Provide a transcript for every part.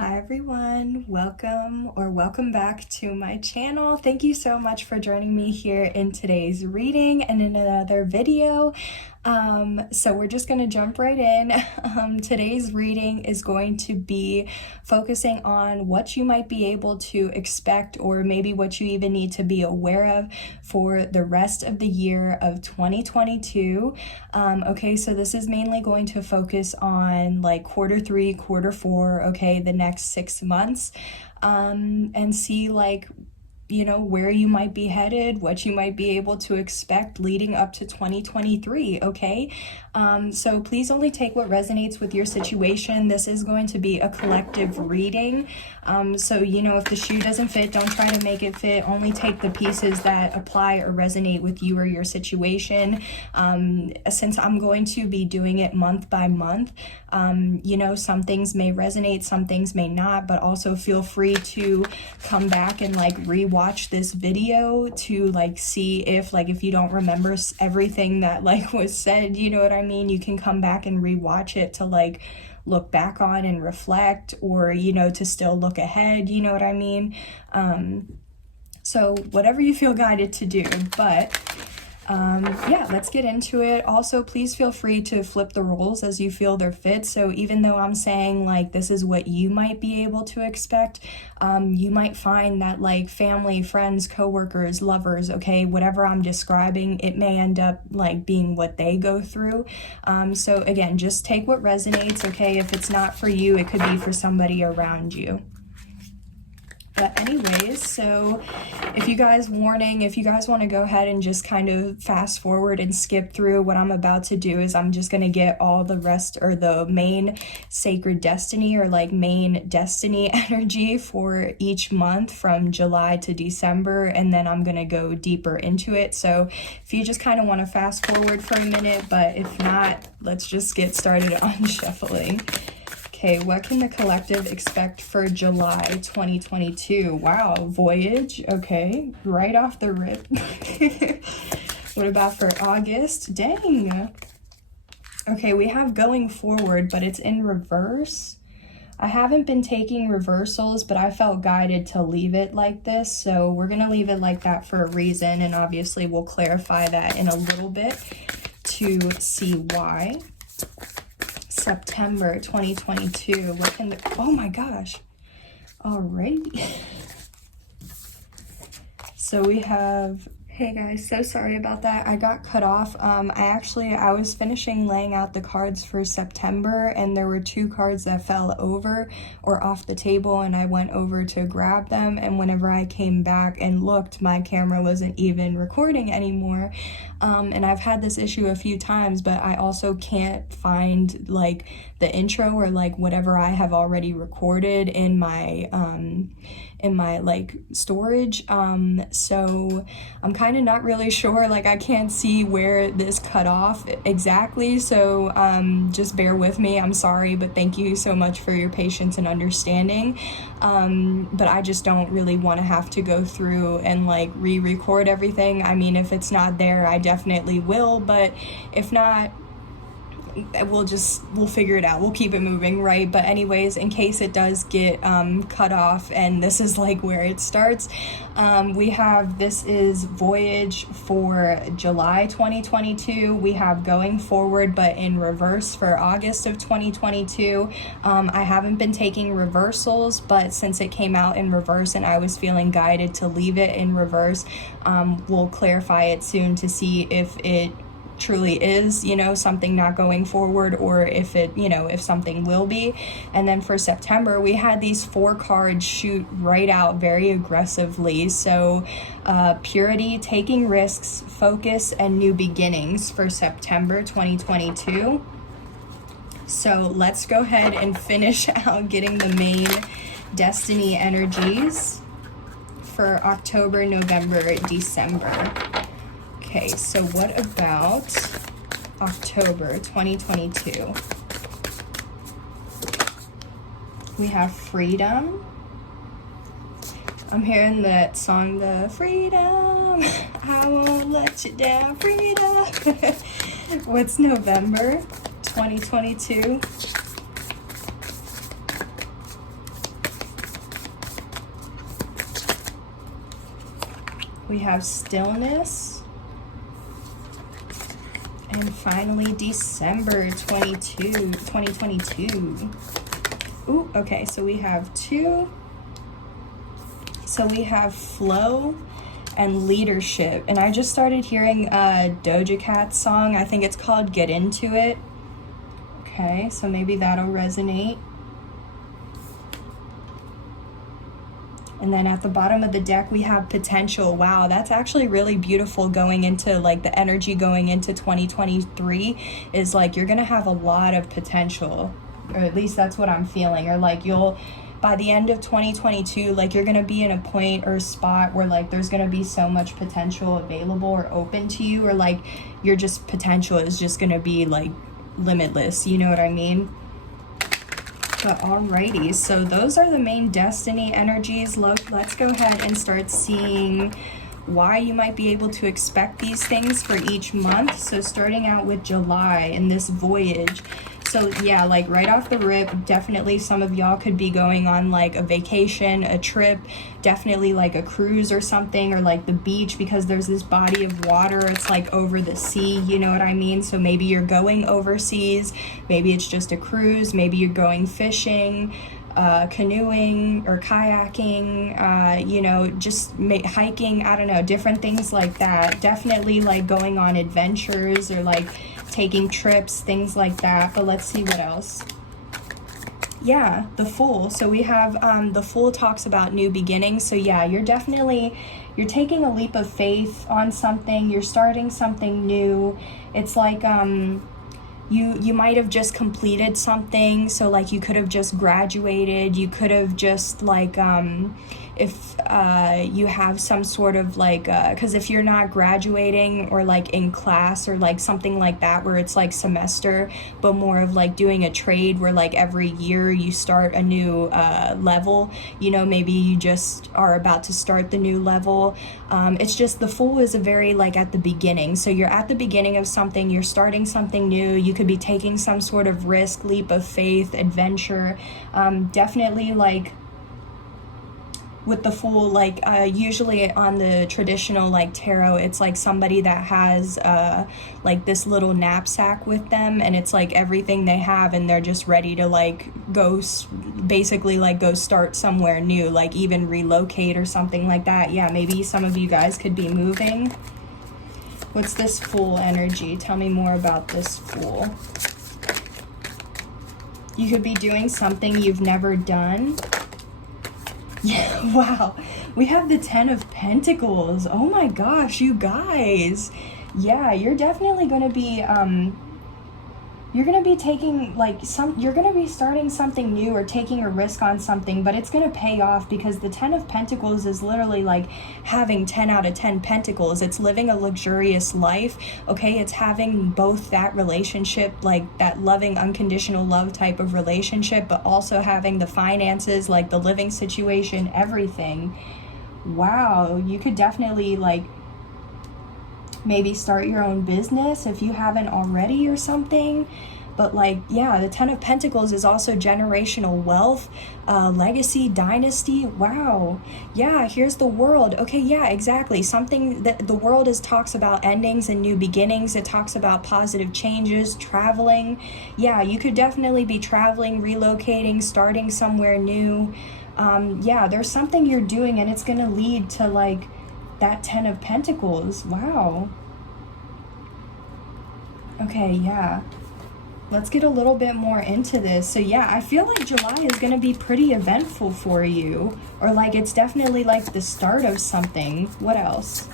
Hi everyone, welcome back to my channel. Thank you so much for joining me here in today's reading and in another video. So we're just going to jump right in. Today's reading is going to be focusing on what you might be able to expect, or maybe what you even need to be aware of for the rest of the year of 2022. Okay, so this is mainly going to focus on like quarter 3, quarter 4, okay, the next 6 months, and see where you might be headed, what you might be able to expect leading up to 2023, okay? So please only take what resonates with your situation. This is going to be a collective reading. So, if the shoe doesn't fit, don't try to make it fit. Only take the pieces that apply or resonate with you or your situation. Since I'm going to be doing it month by month, some things may resonate, some things may not, but also feel free to come back and rewatch this video to see if you don't remember everything that was said, you know what I mean? You can come back and rewatch it to look back on and reflect, or to still look ahead, you know what I mean? So whatever you feel guided to do, but yeah, let's get into it. Also, please feel free to flip the roles as you feel they're fit. So even though I'm saying this is what you might be able to expect, you might find that family, friends, coworkers, lovers, okay, whatever I'm describing, it may end up being what they go through. So again, just take what resonates, okay? If it's not for you, it could be for somebody around you. But anyways, so if you guys want to go ahead and just kind of fast forward and skip through, what I'm about to do is I'm just going to get all the rest, or the main sacred destiny, or main destiny energy for each month from July to December, and then I'm going to go deeper into it. So if you just kind of want to fast forward for a minute, but if not, let's just get started on shuffling. Okay, what can the collective expect for July 2022? Wow, voyage. Okay, right off the rip. What about for August? Dang. Okay, we have going forward, but it's in reverse. I haven't been taking reversals, but I felt guided to leave it like this. So we're going to leave it like that for a reason. And obviously we'll clarify that in a little bit to see why. September 2022. What can oh my gosh. Alrighty. So we have, hey guys, so sorry about that. I got cut off. I was finishing laying out the cards for September, and there were 2 cards that fell over or off the table, and I went over to grab them, and whenever I came back and looked, my camera wasn't even recording anymore. And I've had this issue a few times, but I also can't find the intro or whatever I have already recorded in my storage. So I'm kind of not really sure, I can't see where this cut off exactly, so just bear with me. I'm sorry, but thank you so much for your patience and understanding. But I just don't really want to have to go through and re-record everything. I mean, if it's not there, I definitely will, but if not, we'll figure it out. We'll keep it moving, right? But anyways, in case it does get cut off, and this is where it starts, this is voyage for July 2022. We have going forward, but in reverse for August of 2022. I haven't been taking reversals, but since it came out in reverse and I was feeling guided to leave it in reverse, we'll clarify it soon to see if it truly is, something not going forward, or if it, if something will be. And then for September, we had these 4 cards shoot right out very aggressively. So purity, taking risks, focus, and new beginnings for September 2022. So let's go ahead and finish out getting the main destiny energies for October, November, December. Okay, so what about October 2022? We have freedom. I'm hearing that song, the freedom, I won't let you down, freedom. What's November 2022? We have stillness. And finally, December 2022. Ooh, okay, so we have 2. So we have flow and leadership. And I just started hearing Doja Cat's song. I think it's called Get Into It. Okay, so maybe that'll resonate. And then at the bottom of the deck, we have potential. Wow, that's actually really beautiful going into like the energy going into 2023 is like you're going to have a lot of potential, or at least that's what I'm feeling. Or like you'll, by the end of 2022, like you're going to be in a point or a spot where like there's going to be so much potential available or open to you, or like your just potential is just going to be like limitless. You know what I mean? But alrighty, so those are the main destiny energies. Let's go ahead and start seeing why you might be able to expect these things for each month. So starting out with July and this voyage. So yeah, like right off the rip, definitely some of y'all could be going on like a vacation, a trip, definitely like a cruise or something, or like the beach, because there's this body of water. It's like over the sea, you know what I mean? So maybe you're going overseas, maybe it's just a cruise, maybe you're going fishing, canoeing or kayaking, you know, just hiking, I don't know, different things like that. Definitely like going on adventures or like taking trips, things like that. But let's see what else. Yeah, the Fool. So we have the Fool talks about new beginnings. So yeah, you're taking a leap of faith on something. You're starting something new. It's like you might have just completed something. So like you could have just graduated. You could have just like if you have some sort of like, because if you're not graduating or like in class or like something like that where it's like semester, but more of like doing a trade where like every year you start a new level, you know, maybe you just are about to start the new level. It's just the Fool is a very like at the beginning. So you're at the beginning of something, you're starting something new. You could be taking some sort of risk, leap of faith, adventure. Definitely like with the Fool, like usually on the traditional like tarot, it's like somebody that has like this little knapsack with them, and it's like everything they have, and they're just ready to like go basically like go start somewhere new, like even relocate or something like that. Yeah, maybe some of you guys could be moving. What's this Fool energy? Tell me more about this Fool. You could be doing something you've never done. Yeah, wow. We have the 10 of Pentacles. Oh my gosh, you guys. Yeah, you're definitely going to be you're going to be taking like you're going to be starting something new or taking a risk on something, but it's going to pay off, because the 10 of Pentacles is literally like having 10 out of 10 pentacles. It's living a luxurious life. Okay, it's having both that relationship, like that loving unconditional love type of relationship, but also having the finances, like the living situation, everything. Wow, you could definitely like maybe start your own business if you haven't already or something. But like, yeah, the 10 of Pentacles is also generational wealth, legacy, dynasty. Wow. Yeah, here's the World. Okay, yeah, exactly. Something that the World talks about endings and new beginnings. It talks about positive changes, traveling. Yeah, you could definitely be traveling, relocating, starting somewhere new. Yeah, there's something you're doing, and it's going to lead to like that 10 of Pentacles. Wow. Okay, yeah. Let's get a little bit more into this. So yeah, I feel like July is going to be pretty eventful for you. Or like it's definitely like the start of something. What else?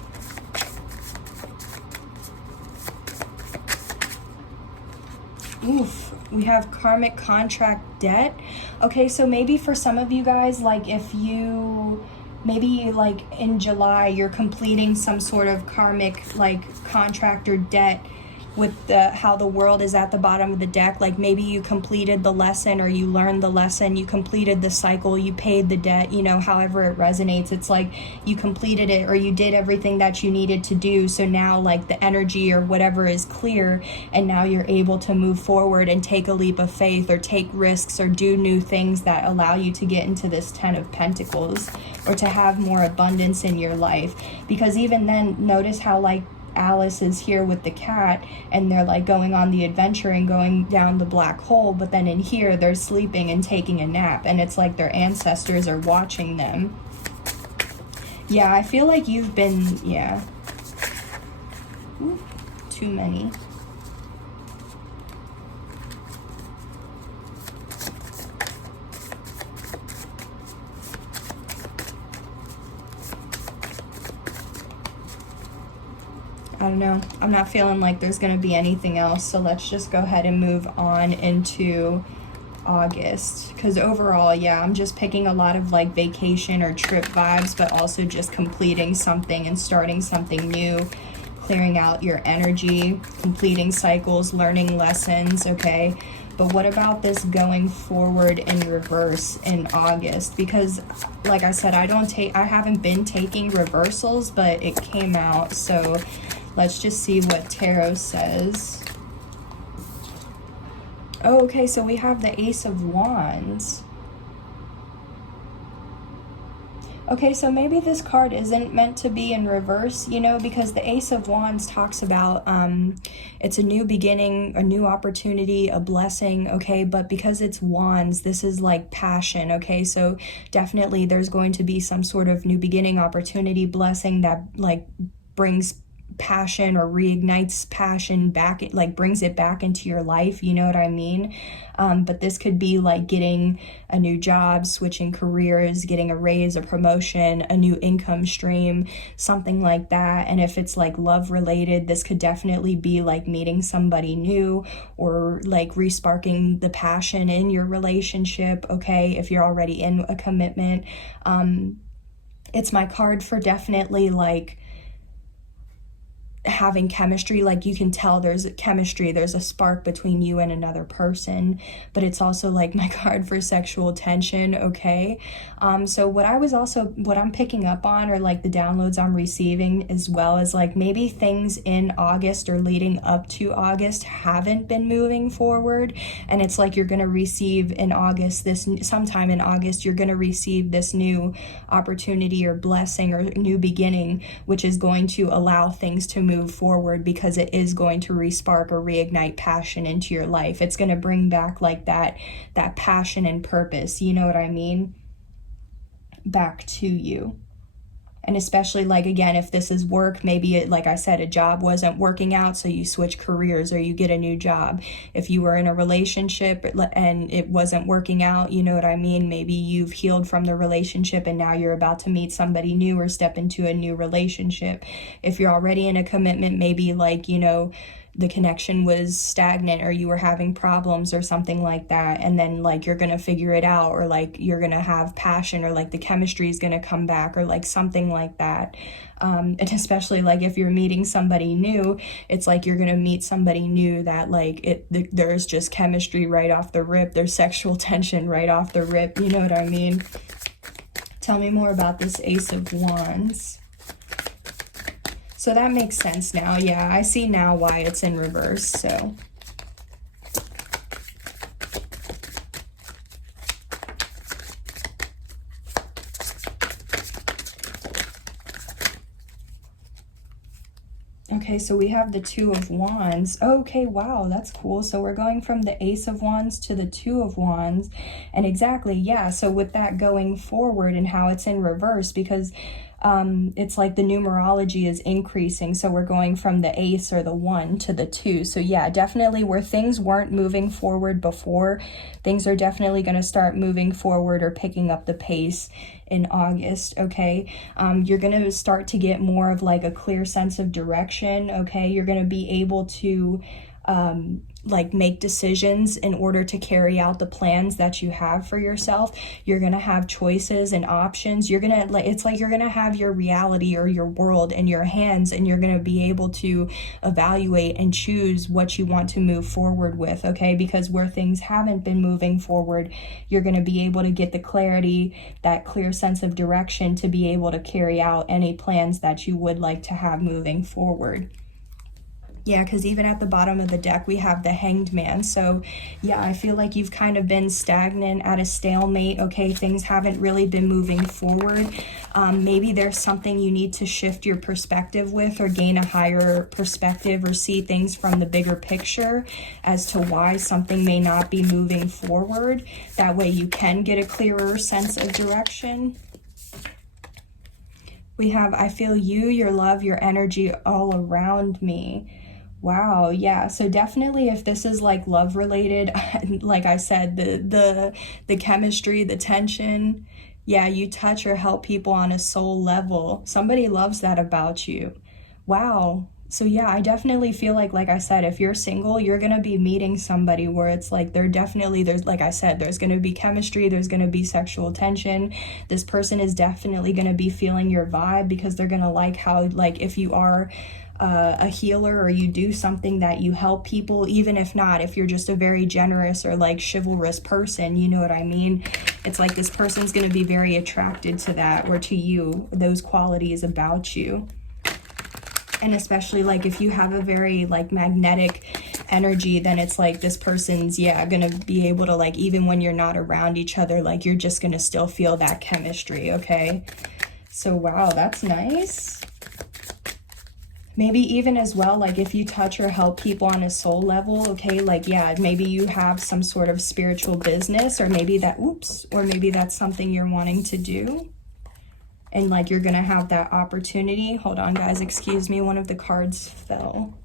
Oof. We have karmic contract debt. Okay, so maybe for some of you guys, like if you... maybe like in July, you're completing some sort of karmic like contract or debt. with how the world is at the bottom of the deck. Like maybe you completed the lesson, or you learned the lesson, you completed the cycle, you paid the debt, you know, however it resonates. It's like you completed it, or you did everything that you needed to do. So now like the energy or whatever is clear, and now you're able to move forward and take a leap of faith, or take risks, or do new things that allow you to get into this 10 of Pentacles, or to have more abundance in your life. Because even then, notice how like Alice is here with the cat, and they're like going on the adventure and going down the black hole, but then in here they're sleeping and taking a nap, and it's like their ancestors are watching them. Yeah, I feel like you've been, yeah. Ooh, too many. I don't know. I'm not feeling like there's going to be anything else. So let's just go ahead and move on into August. Because overall, yeah, I'm just picking a lot of like vacation or trip vibes, but also just completing something and starting something new, clearing out your energy, completing cycles, learning lessons, okay? But what about this going forward in reverse in August? Because like I said, I haven't been taking reversals, but it came out. So let's just see what tarot says. Oh, okay, so we have the Ace of Wands. Okay, so maybe this card isn't meant to be in reverse, you know, because the Ace of Wands talks about it's a new beginning, a new opportunity, a blessing, okay? But because it's wands, this is like passion, okay? So definitely there's going to be some sort of new beginning, opportunity, blessing that like brings passion or reignites passion back, it like brings it back into your life, you know what I mean? But this could be like getting a new job, switching careers, getting a raise, a promotion, a new income stream, something like that. And if it's like love related, this could definitely be like meeting somebody new, or like resparking the passion in your relationship, okay? If you're already in a commitment. It's my card for definitely like having chemistry, like you can tell there's a chemistry, there's a spark between you and another person. But it's also like my card for sexual tension, okay? So what I'm picking up on, or like the downloads I'm receiving, as well as like maybe things in August or leading up to August haven't been moving forward, and it's like you're gonna receive in August, sometime in August, you're gonna receive this new opportunity or blessing or new beginning, which is going to allow things to move forward, because it is going to respark or reignite passion into your life. It's going to bring back like that passion and purpose, you know what I mean, back to you. And especially like, again, if this is work, maybe it, like I said, a job wasn't working out, so you switch careers or you get a new job. If you were in a relationship and it wasn't working out, you know what I mean? Maybe you've healed from the relationship and now you're about to meet somebody new or step into a new relationship. If you're already in a commitment, maybe like, you know, the connection was stagnant, or you were having problems or something like that, and then like you're gonna figure it out, or like you're gonna have passion, or like the chemistry is gonna come back, or like something like that. And especially like if you're meeting somebody new, it's like you're gonna meet somebody new that like there's just chemistry right off the rip, there's sexual tension right off the rip, you know what I mean? Tell me more about this Ace of Wands. So that makes sense now. Yeah, I see now why it's in reverse, so. Okay, so we have the Two of Wands. Okay, wow, that's cool. So we're going from the Ace of Wands to the Two of Wands. And exactly, yeah, so with that going forward and how it's in reverse, because it's like the numerology is increasing, so we're going from the ace or the 1 to the 2. So yeah, definitely where things weren't moving forward before, things are definitely going to start moving forward or picking up the pace in August, okay? You're going to start to get more of like a clear sense of direction, okay? You're going to be able to like make decisions in order to carry out the plans that you have for yourself. You're going to have choices and options. You're going to like, it's like you're going to have your reality or your world in your hands, and you're going to be able to evaluate and choose what you want to move forward with, okay? Because where things haven't been moving forward, you're going to be able to get the clarity, that clear sense of direction to be able to carry out any plans that you would like to have moving forward. Yeah, because even at the bottom of the deck, we have the Hanged Man. So yeah, I feel like you've kind of been stagnant, at a stalemate, okay? Things haven't really been moving forward. Maybe there's something you need to shift your perspective with, or gain a higher perspective, or see things from the bigger picture as to why something may not be moving forward. That way you can get a clearer sense of direction. We have, I feel you, your love, your energy all around me. Wow, yeah, so definitely if this is like love related, like I said, the chemistry, the tension, yeah, you touch or help people on a soul level. Somebody loves that about you. Wow. So yeah, I definitely feel like I said, if you're single, you're going to be meeting somebody where it's like there's, like I said, there's going to be chemistry, there's going to be sexual tension. This person is definitely going to be feeling your vibe, because they're going to like how, like, if you are a healer, or you do something that you help people, even if not, if you're just a very generous or like chivalrous person, you know what I mean? It's like this person's going to be very attracted to that, or to you, those qualities about you. And especially like if you have a very like magnetic energy, then it's like this person's, yeah, gonna be able to, like, even when you're not around each other, like you're just gonna still feel that chemistry, okay? So wow, that's nice. Maybe even as well, like if you touch or help people on a soul level, okay, like, yeah, maybe you have some sort of spiritual business, or maybe that, or maybe that's something you're wanting to do. And like you're gonna have that opportunity. Hold on, guys, excuse me, one of the cards fell.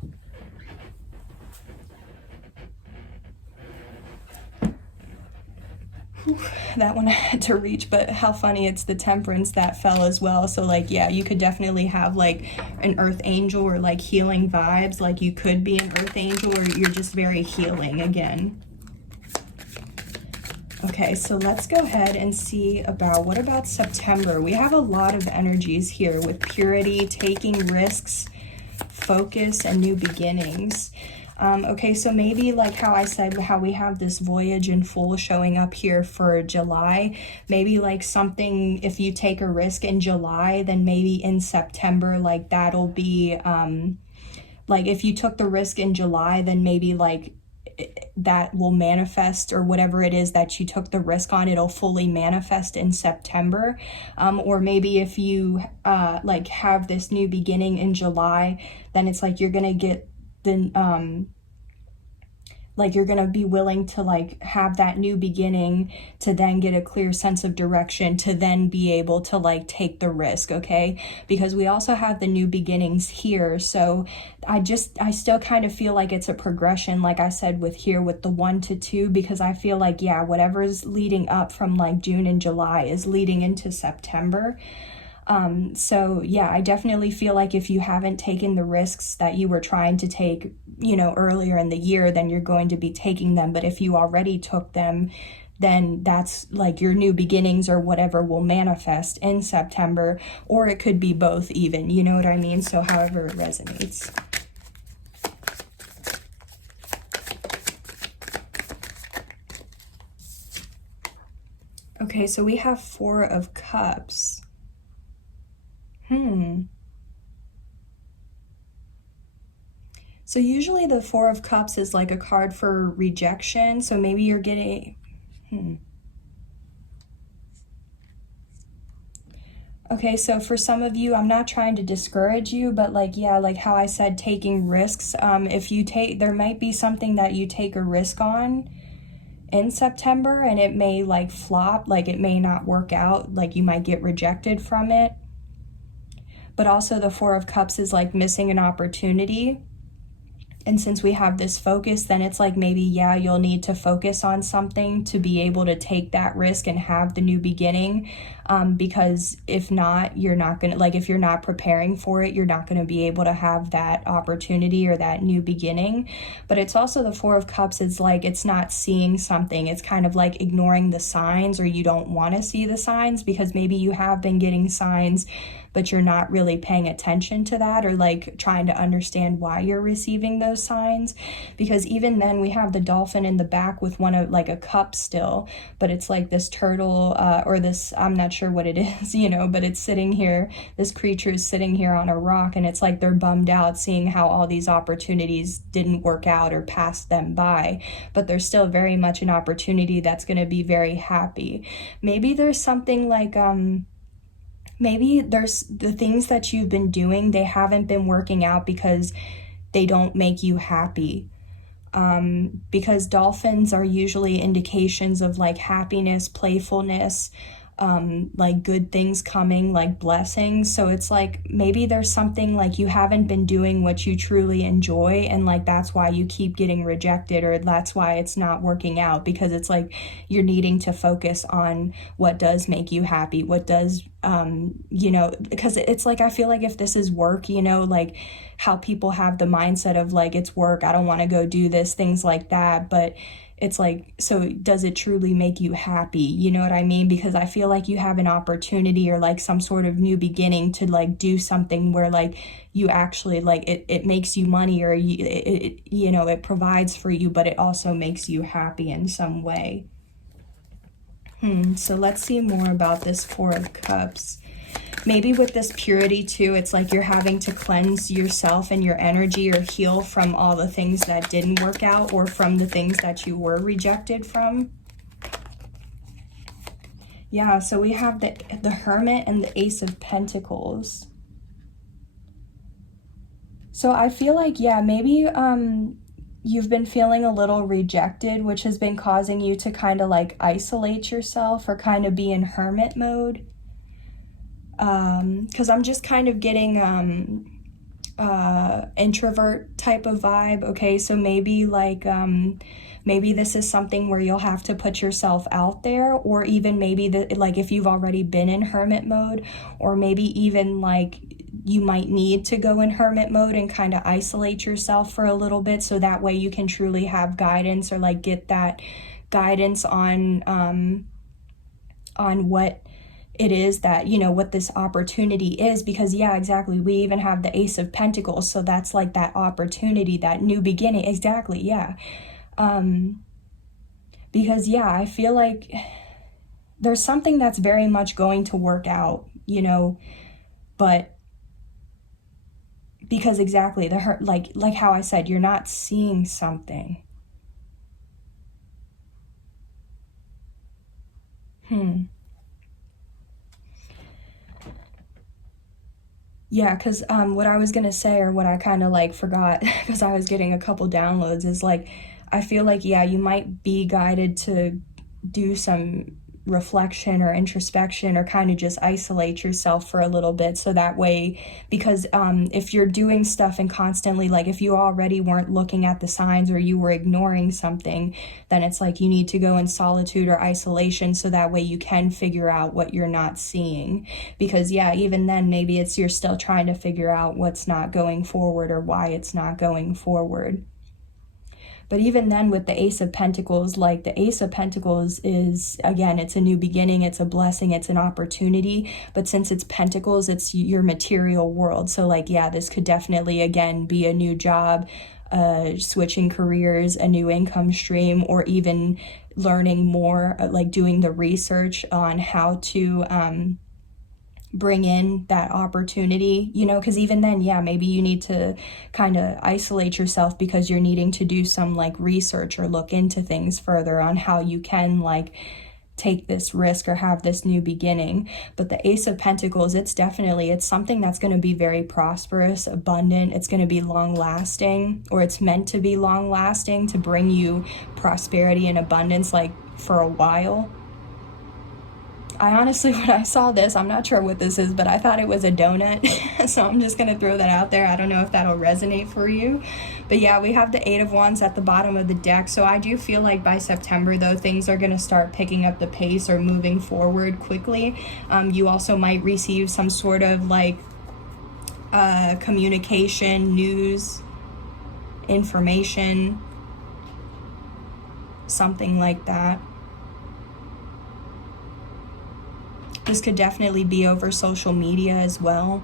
Whew, that one I had to reach, but how funny, it's the Temperance that fell as well. So like, yeah, you could definitely have like an earth angel, or like healing vibes. Like you could be an earth angel, or you're just very healing again. Okay, so let's go ahead and see about, what about September? We have a lot of energies here with purity, taking risks, focus, and new beginnings. Okay, so maybe like how I said, how we have this voyage in full showing up here for July, maybe like something, if you take a risk in July, then maybe in September, like that'll be, like if you took the risk in July, then maybe like that will manifest, or whatever it is that you took the risk on, it'll fully manifest in September. Or maybe if you like have this new beginning in July, then it's like you're gonna get the like you're gonna be willing to like have that new beginning, to then get a clear sense of direction, to then be able to like take the risk, okay? Because we also have the new beginnings here. So I still kind of feel like it's a progression, like I said, with here with the 1 to 2, because I feel like, yeah, whatever's leading up from like June and July is leading into September. So yeah, I definitely feel like if you haven't taken the risks that you were trying to take, you know, earlier in the year, then you're going to be taking them. But if you already took them, then that's like your new beginnings or whatever will manifest in September, or it could be both even, you know what I mean? So however it resonates. Okay, so we have 4 of Cups. So usually the 4 of Cups is like a card for rejection. So maybe you're getting, Okay, so for some of you, I'm not trying to discourage you, but like, yeah, like how I said, taking risks. If you take, there might be something that you take a risk on in September, and it may like flop, like it may not work out, like you might get rejected from it. But also the 4 of Cups is like missing an opportunity. And since we have this focus, then it's like maybe, yeah, you'll need to focus on something to be able to take that risk and have the new beginning. Because if not, you're not going to, like, if you're not preparing for it, you're not going to be able to have that opportunity or that new beginning. But it's also the Four of Cups. It's like, it's not seeing something. It's kind of like ignoring the signs, or you don't want to see the signs because maybe you have been getting signs, but you're not really paying attention to that, or like trying to understand why you're receiving those signs. Because even then we have the dolphin in the back with one of like a cup still, but it's like this turtle or this, I'm not sure what it is, you know, but it's sitting here, this creature is sitting here on a rock, and it's like they're bummed out seeing how all these opportunities didn't work out or passed them by, but there's still very much an opportunity that's going to be very happy. Maybe there's something like maybe there's the things that you've been doing, they haven't been working out because they don't make you happy. Because dolphins are usually indications of like happiness, playfulness, like good things coming, like blessings. So it's like maybe there's something like you haven't been doing what you truly enjoy, and like that's why you keep getting rejected, or that's why it's not working out, because it's like you're needing to focus on what does make you happy, what does you know, because it's like I feel like if this is work, you know, like how people have the mindset of like it's work, I don't want to go do this, things like that. But it's like, so does it truly make you happy? You know what I mean? Because I feel like you have an opportunity or like some sort of new beginning to like do something where like you actually like it makes you money, or you know, it provides for you, but it also makes you happy in some way. So let's see more about this Four of Cups. Maybe with this purity too, it's like you're having to cleanse yourself and your energy, or heal from all the things that didn't work out, or from the things that you were rejected from. Yeah, so we have the Hermit and the Ace of Pentacles. So I feel like, yeah, maybe you've been feeling a little rejected, which has been causing you to kind of like isolate yourself or kind of be in hermit mode. Because I'm just kind of getting introvert type of vibe. Okay, so maybe like maybe this is something where you'll have to put yourself out there, or even maybe that like if you've already been in hermit mode, or maybe even like you might need to go in hermit mode and kind of isolate yourself for a little bit, so that way you can truly have guidance, or like get that guidance on what it is that, you know, what this opportunity is. Because yeah, exactly, we even have the Ace of Pentacles, so that's like that opportunity, that new beginning. Exactly, yeah. Because yeah, I feel like there's something that's very much going to work out, you know, but because exactly the hurt, like how I said, you're not seeing something. Yeah, because what I was gonna say, or what I kind of like forgot because I was getting a couple downloads, is like I feel like, yeah, you might be guided to do some reflection or introspection, or kind of just isolate yourself for a little bit, so that way, because if you're doing stuff and constantly, like if you already weren't looking at the signs, or you were ignoring something, then it's like you need to go in solitude or isolation, so that way you can figure out what you're not seeing. Because yeah, even then maybe it's you're still trying to figure out what's not going forward, or why it's not going forward. But even then with the Ace of Pentacles, like the Ace of Pentacles is, again, it's a new beginning, it's a blessing, it's an opportunity. But since it's Pentacles, it's your material world. So like, yeah, this could definitely, again, be a new job, switching careers, a new income stream, or even learning more, like doing the research on how to bring in that opportunity, you know, because even then, yeah, maybe you need to kind of isolate yourself because you're needing to do some like research or look into things further on how you can like take this risk or have this new beginning. But the Ace of Pentacles, it's something that's going to be very prosperous, abundant. It's going to be long lasting, or it's meant to be long lasting, to bring you prosperity and abundance like for a while. I honestly, when I saw this, I'm not sure what this is, but I thought it was a donut. So I'm just going to throw that out there. I don't know if that'll resonate for you. But yeah, we have the 8 of Wands at the bottom of the deck. So I do feel like by September, though, things are going to start picking up the pace or moving forward quickly. You also might receive some sort of like communication, news, information, something like that. This could definitely be over social media as well.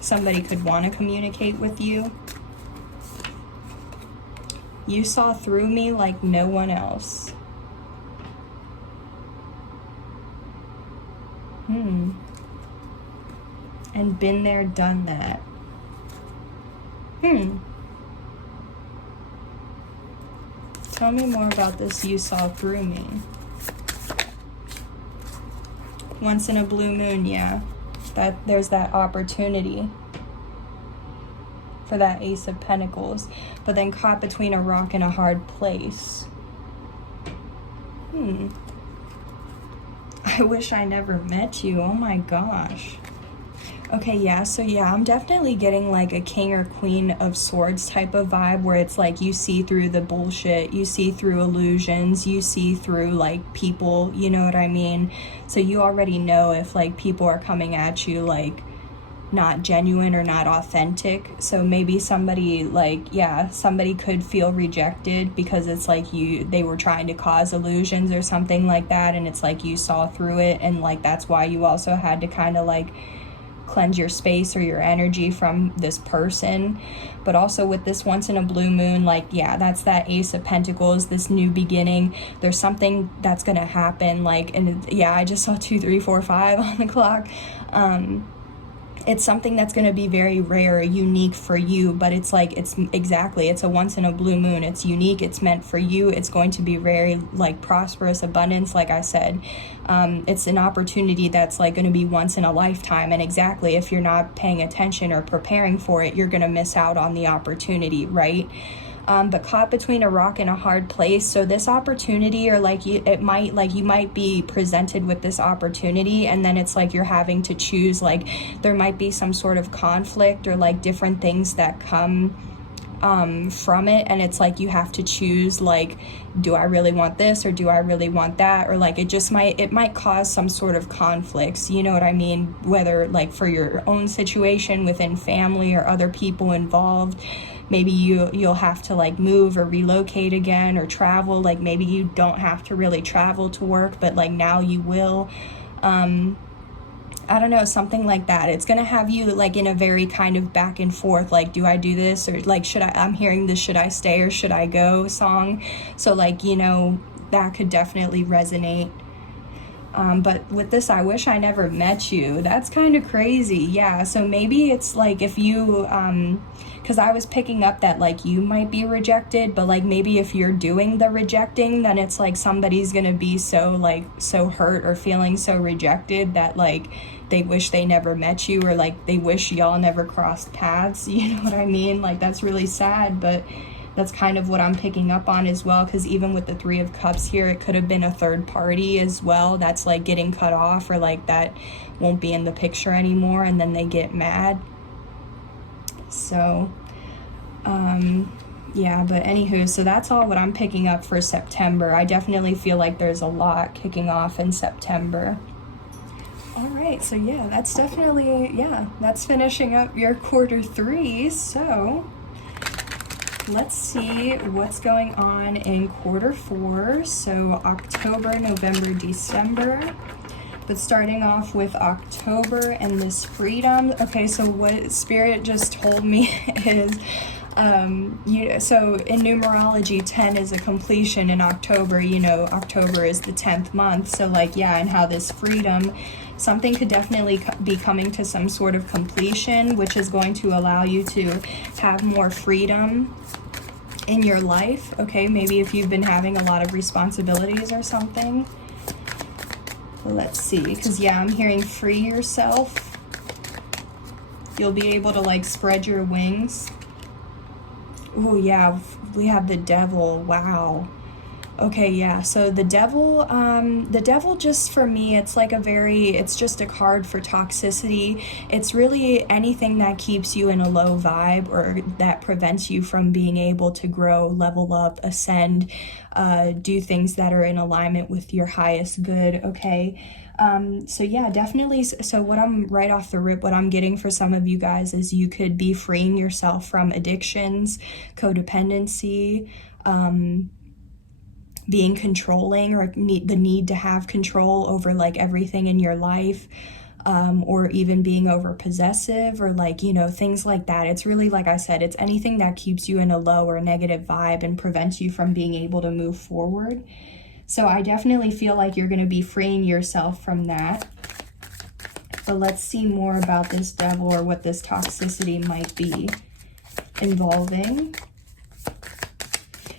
Somebody could want to communicate with you. You saw through me like no one else. And been there, done that. Tell me more about this you saw through me. Once in a blue moon, yeah. There's that opportunity for that Ace of Pentacles. But then caught between a rock and a hard place. I wish I never met you. Oh my gosh. Okay, yeah, so yeah, I'm definitely getting like a King or Queen of Swords type of vibe where it's like you see through the bullshit, you see through illusions, you see through like people, you know what I mean? So you already know if like people are coming at you like not genuine or not authentic. So maybe somebody like, yeah, somebody could feel rejected because it's like they were trying to cause illusions or something like that, and it's like you saw through it, and like that's why you also had to kind of like cleanse your space or your energy from this person. But also with this once in a blue moon, like, yeah, that's that Ace of Pentacles, this new beginning. There's something that's gonna happen, like, and yeah, I just saw 2, 3, 4, 5 on the clock. It's something that's going to be very rare, unique for you, but it's like, it's a once in a blue moon. It's unique. It's meant for you. It's going to be very like prosperous abundance. Like I said, it's an opportunity that's like going to be once in a lifetime. And exactly, if you're not paying attention or preparing for it, you're going to miss out on the opportunity, right? But caught between a rock and a hard place. So this opportunity, or like you might be presented with this opportunity, and then it's like you're having to choose, like there might be some sort of conflict or like different things that come from it, and it's like you have to choose, like, do I really want this or do I really want that? Or like it might cause some sort of conflicts, you know what I mean? Whether like for your own situation within family or other people involved. Maybe you'll have to like move or relocate again or travel. Like maybe you don't have to really travel to work, but like now you will. I don't know, something like that. It's going to have you like in a very kind of back and forth, like, do I do this? Or like, I'm hearing this, should I stay or should I go song? So like, you know, that could definitely resonate. But with this, I wish I never met you. That's kind of crazy. Yeah. So maybe it's like if you, because I was picking up that like you might be rejected, but like maybe if you're doing the rejecting, then it's like somebody's gonna be so hurt or feeling so rejected that like they wish they never met you, or like they wish y'all never crossed paths. You know what I mean? Like that's really sad, but that's kind of what I'm picking up on as well, because even with the 3 of Cups here, it could have been a third party as well that's like getting cut off, or like that won't be in the picture anymore, and then they get mad. So yeah, but anywho, so that's all what I'm picking up for September. I definitely feel like there's a lot kicking off in September. All right, so yeah, that's definitely, yeah, that's finishing up your quarter 3. So let's see what's going on in quarter 4. So October, November, December. But starting off with October and this freedom. Okay, so what Spirit just told me is, so in numerology, 10 is a completion in October. You know, October is the 10th month. So like, yeah, and how this freedom, something could definitely be coming to some sort of completion, which is going to allow you to have more freedom in your life. Okay, maybe if you've been having a lot of responsibilities or something. Let's see, because yeah, I'm hearing free yourself. You'll be able to like spread your wings. Oh yeah, we have the devil. Wow. Okay, yeah. So the devil just for me, it's like it's just a card for toxicity. It's really anything that keeps you in a low vibe or that prevents you from being able to grow, level up, ascend, do things that are in alignment with your highest good, okay? So yeah, definitely. So what I'm right off the rip, what I'm getting for some of you guys is you could be freeing yourself from addictions, codependency, being controlling, or the need to have control over like everything in your life, or even being over possessive, or like, you know, things like that. It's really, like I said, it's anything that keeps you in a low or negative vibe and prevents you from being able to move forward. So I definitely feel like you're going to be freeing yourself from that. But let's see more about this devil, or what this toxicity might be involving.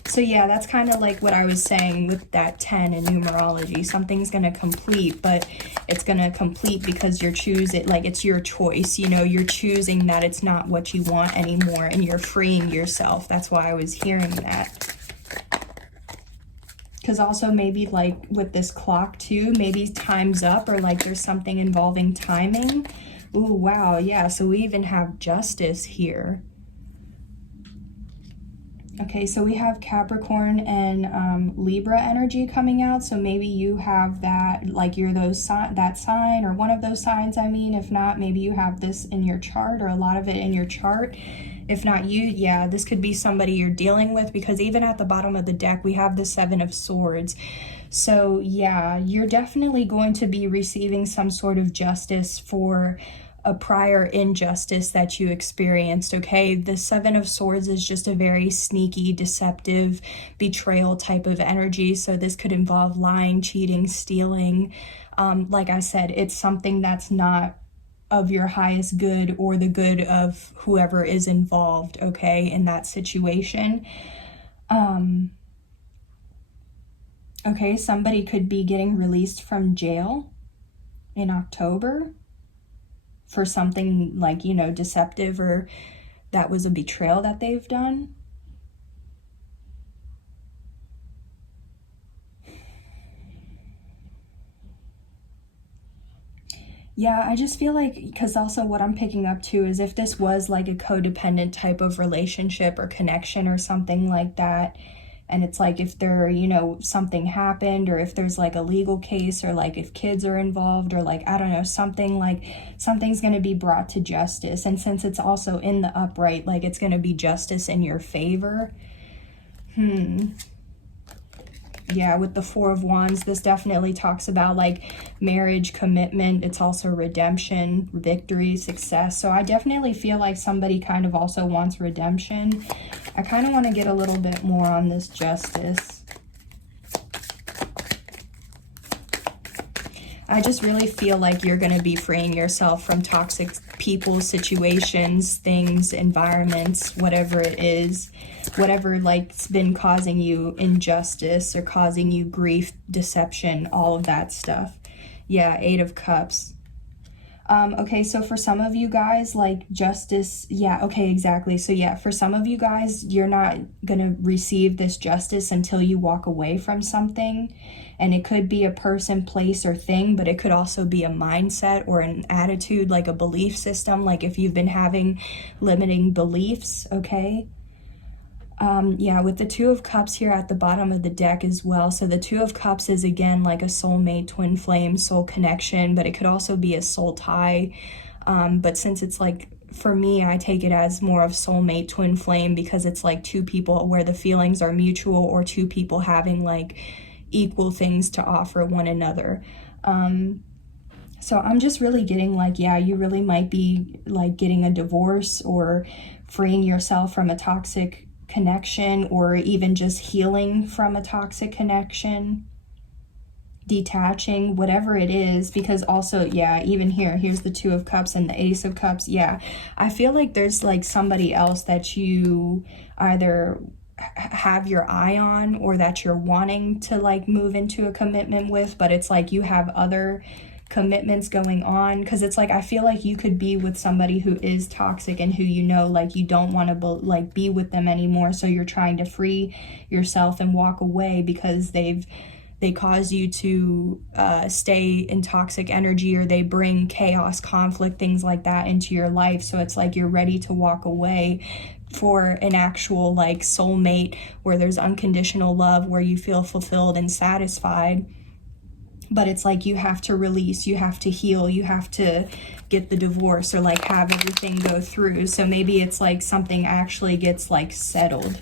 So yeah, that's kind of like what I was saying with that 10 in numerology. Something's going to complete, but it's going to complete because you're choosing, like it's your choice, you know, you're choosing that it's not what you want anymore, and you're freeing yourself. That's why I was hearing that. Because also maybe like with this clock too, maybe time's up, or like there's something involving timing. Ooh, wow, yeah, so we even have justice here. Okay, so we have Capricorn and Libra energy coming out. So maybe you have that, like you're that sign, or one of those signs, I mean. If not, maybe you have this in your chart, or a lot of it in your chart. If not you, yeah, this could be somebody you're dealing with, because even at the bottom of the deck, we have the 7 of Swords. So yeah, you're definitely going to be receiving some sort of justice for a prior injustice that you experienced, okay? The 7 of Swords is just a very sneaky, deceptive, betrayal type of energy. So this could involve lying, cheating, stealing. Like I said, it's something that's not of your highest good or the good of whoever is involved, okay, in that situation. Okay, somebody could be getting released from jail in October for something like, you know, deceptive, or that was a betrayal that they've done. Yeah, I just feel like, because also what I'm picking up too is if this was like a codependent type of relationship or connection or something like that, and it's like if there, you know, something happened, or if there's like a legal case, or like if kids are involved, or like, I don't know, something's going to be brought to justice. And since it's also in the upright, like it's going to be justice in your favor. Yeah, with the 4 of Wands, this definitely talks about like marriage, commitment. It's also redemption, victory, success. So I definitely feel like somebody kind of also wants redemption. I kind of want to get a little bit more on this justice. I just really feel like you're going to be freeing yourself from toxic people, situations, things, environments, whatever it is, whatever like's been causing you injustice or causing you grief, deception, all of that stuff. Yeah, 8 of Cups. Okay, so for some of you guys, like justice, yeah, okay, exactly. So yeah, for some of you guys, you're not gonna receive this justice until you walk away from something. And it could be a person, place, or thing, but it could also be a mindset or an attitude, like a belief system, like if you've been having limiting beliefs, okay? Yeah, with the 2 of Cups here at the bottom of the deck as well. So the 2 of Cups is, again, like a soulmate, twin flame, soul connection, but it could also be a soul tie. But since it's like, for me, I take it as more of soulmate, twin flame, because it's like 2 people where the feelings are mutual, or 2 people having like equal things to offer one another. So I'm just really getting like, yeah, you really might be like getting a divorce, or freeing yourself from a toxic connection, or even just healing from a toxic connection, detaching, whatever it is. Because also, yeah, even here's the 2 of Cups and the Ace of Cups. Yeah, I feel like there's like somebody else that you either have your eye on, or that you're wanting to like move into a commitment with, but it's like you have other commitments going on, because it's like I feel like you could be with somebody who is toxic and who, you know, like you don't want to like be with them anymore, so you're trying to free yourself and walk away because they cause you to stay in toxic energy, or they bring chaos, conflict, things like that into your life. So it's like you're ready to walk away for an actual like soulmate where there's unconditional love, where you feel fulfilled and satisfied. But it's like you have to release, you have to heal, you have to get the divorce, or like have everything go through. So maybe it's like something actually gets like settled.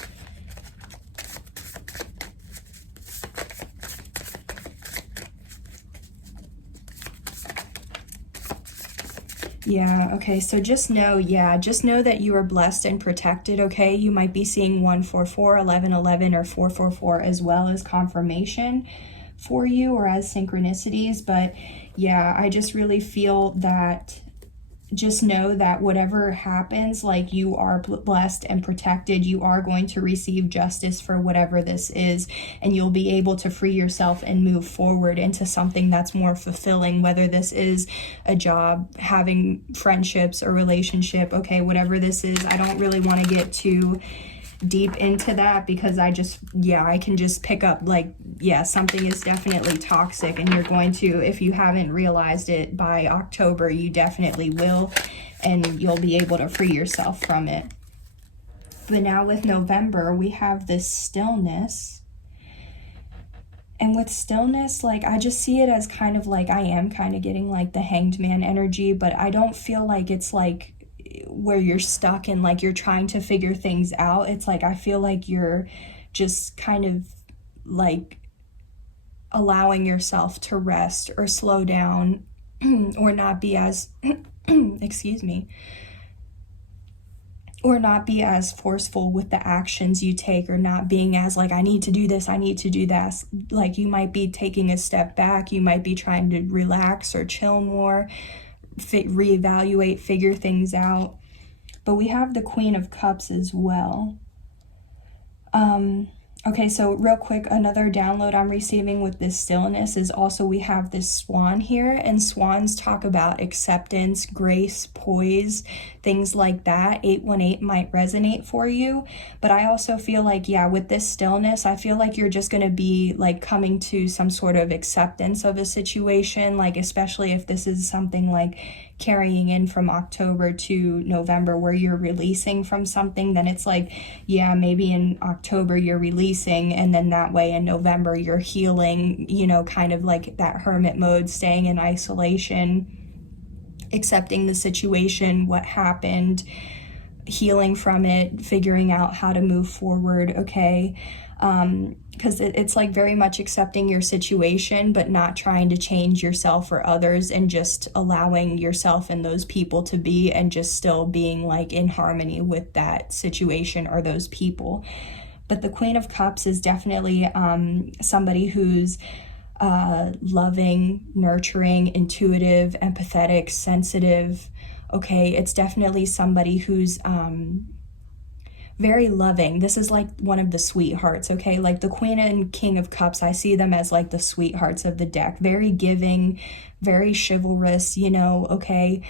Yeah, okay, so just know that you are blessed and protected, okay? You might be seeing 144, 1111, or 444 as well as confirmation for you, or as synchronicities. But yeah, I just really feel that, just know that whatever happens, like you are blessed and protected. You are going to receive justice for whatever this is, and you'll be able to free yourself and move forward into something that's more fulfilling, whether this is a job, having friendships, or relationship, okay, whatever this is. I don't really want to get too deep into that, because I can just pick up like, something is definitely toxic, and you're going to, if you haven't realized it by October, you definitely will, and you'll be able to free yourself from it. But now with November, we have this stillness. And with stillness, like I just see it as kind of like, I am kind of getting like the Hanged Man energy, but I don't feel like it's like where you're stuck and like you're trying to figure things out. It's like I feel like you're just kind of like allowing yourself to rest or slow down, or not be as excuse me, or not be as forceful with the actions you take, or not being as like, I need to do this, I need to do that. Like you might be taking a step back, you might be trying to relax or chill more, reevaluate, figure things out. But we have the Queen of Cups as well. Okay, so real quick, another download I'm receiving with this stillness is also we have this swan here, and swans talk about acceptance, grace, poise, things like that. 818 might resonate for you, but I also feel like, with this stillness, I feel like you're just going to be like coming to some sort of acceptance of a situation, like especially if this is something like carrying in from October to November where you're releasing from something, then it's like, maybe in October you're releasing, and then that way in November you're healing, kind of like that hermit mode, staying in isolation, accepting the situation, what happened, healing from it, figuring out how to move forward, okay? Because it's like very much accepting your situation, but not trying to change yourself or others, and just allowing yourself and those people to be, and just still being like in harmony with that situation or those people. But the Queen of Cups is definitely somebody who's loving, nurturing, intuitive, empathetic, sensitive. Okay, it's definitely somebody who's very loving. This is like one of the sweethearts, okay? Like the Queen and King of Cups, I see them as like the sweethearts of the deck. Very giving, very chivalrous, okay?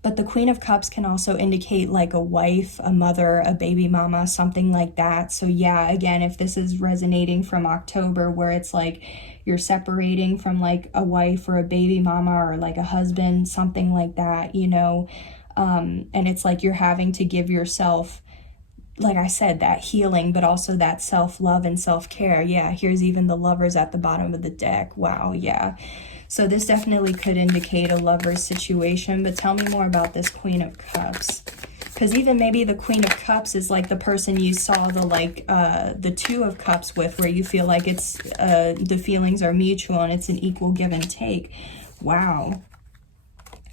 But the Queen of Cups can also indicate like a wife, a mother, a baby mama, something like that. So again, if this is resonating from October, where it's like you're separating from like a wife or a baby mama, or like a husband, something like that, and it's like you're having to give yourself, like I said, that healing, but also that self-love and self-care. Here's even the Lovers at the bottom of the deck. Wow, So this definitely could indicate a lover's situation, but tell me more about this Queen of Cups. Because even maybe the Queen of Cups is like the person you saw the Two of Cups with, where you feel like it's the feelings are mutual and it's an equal give and take. Wow.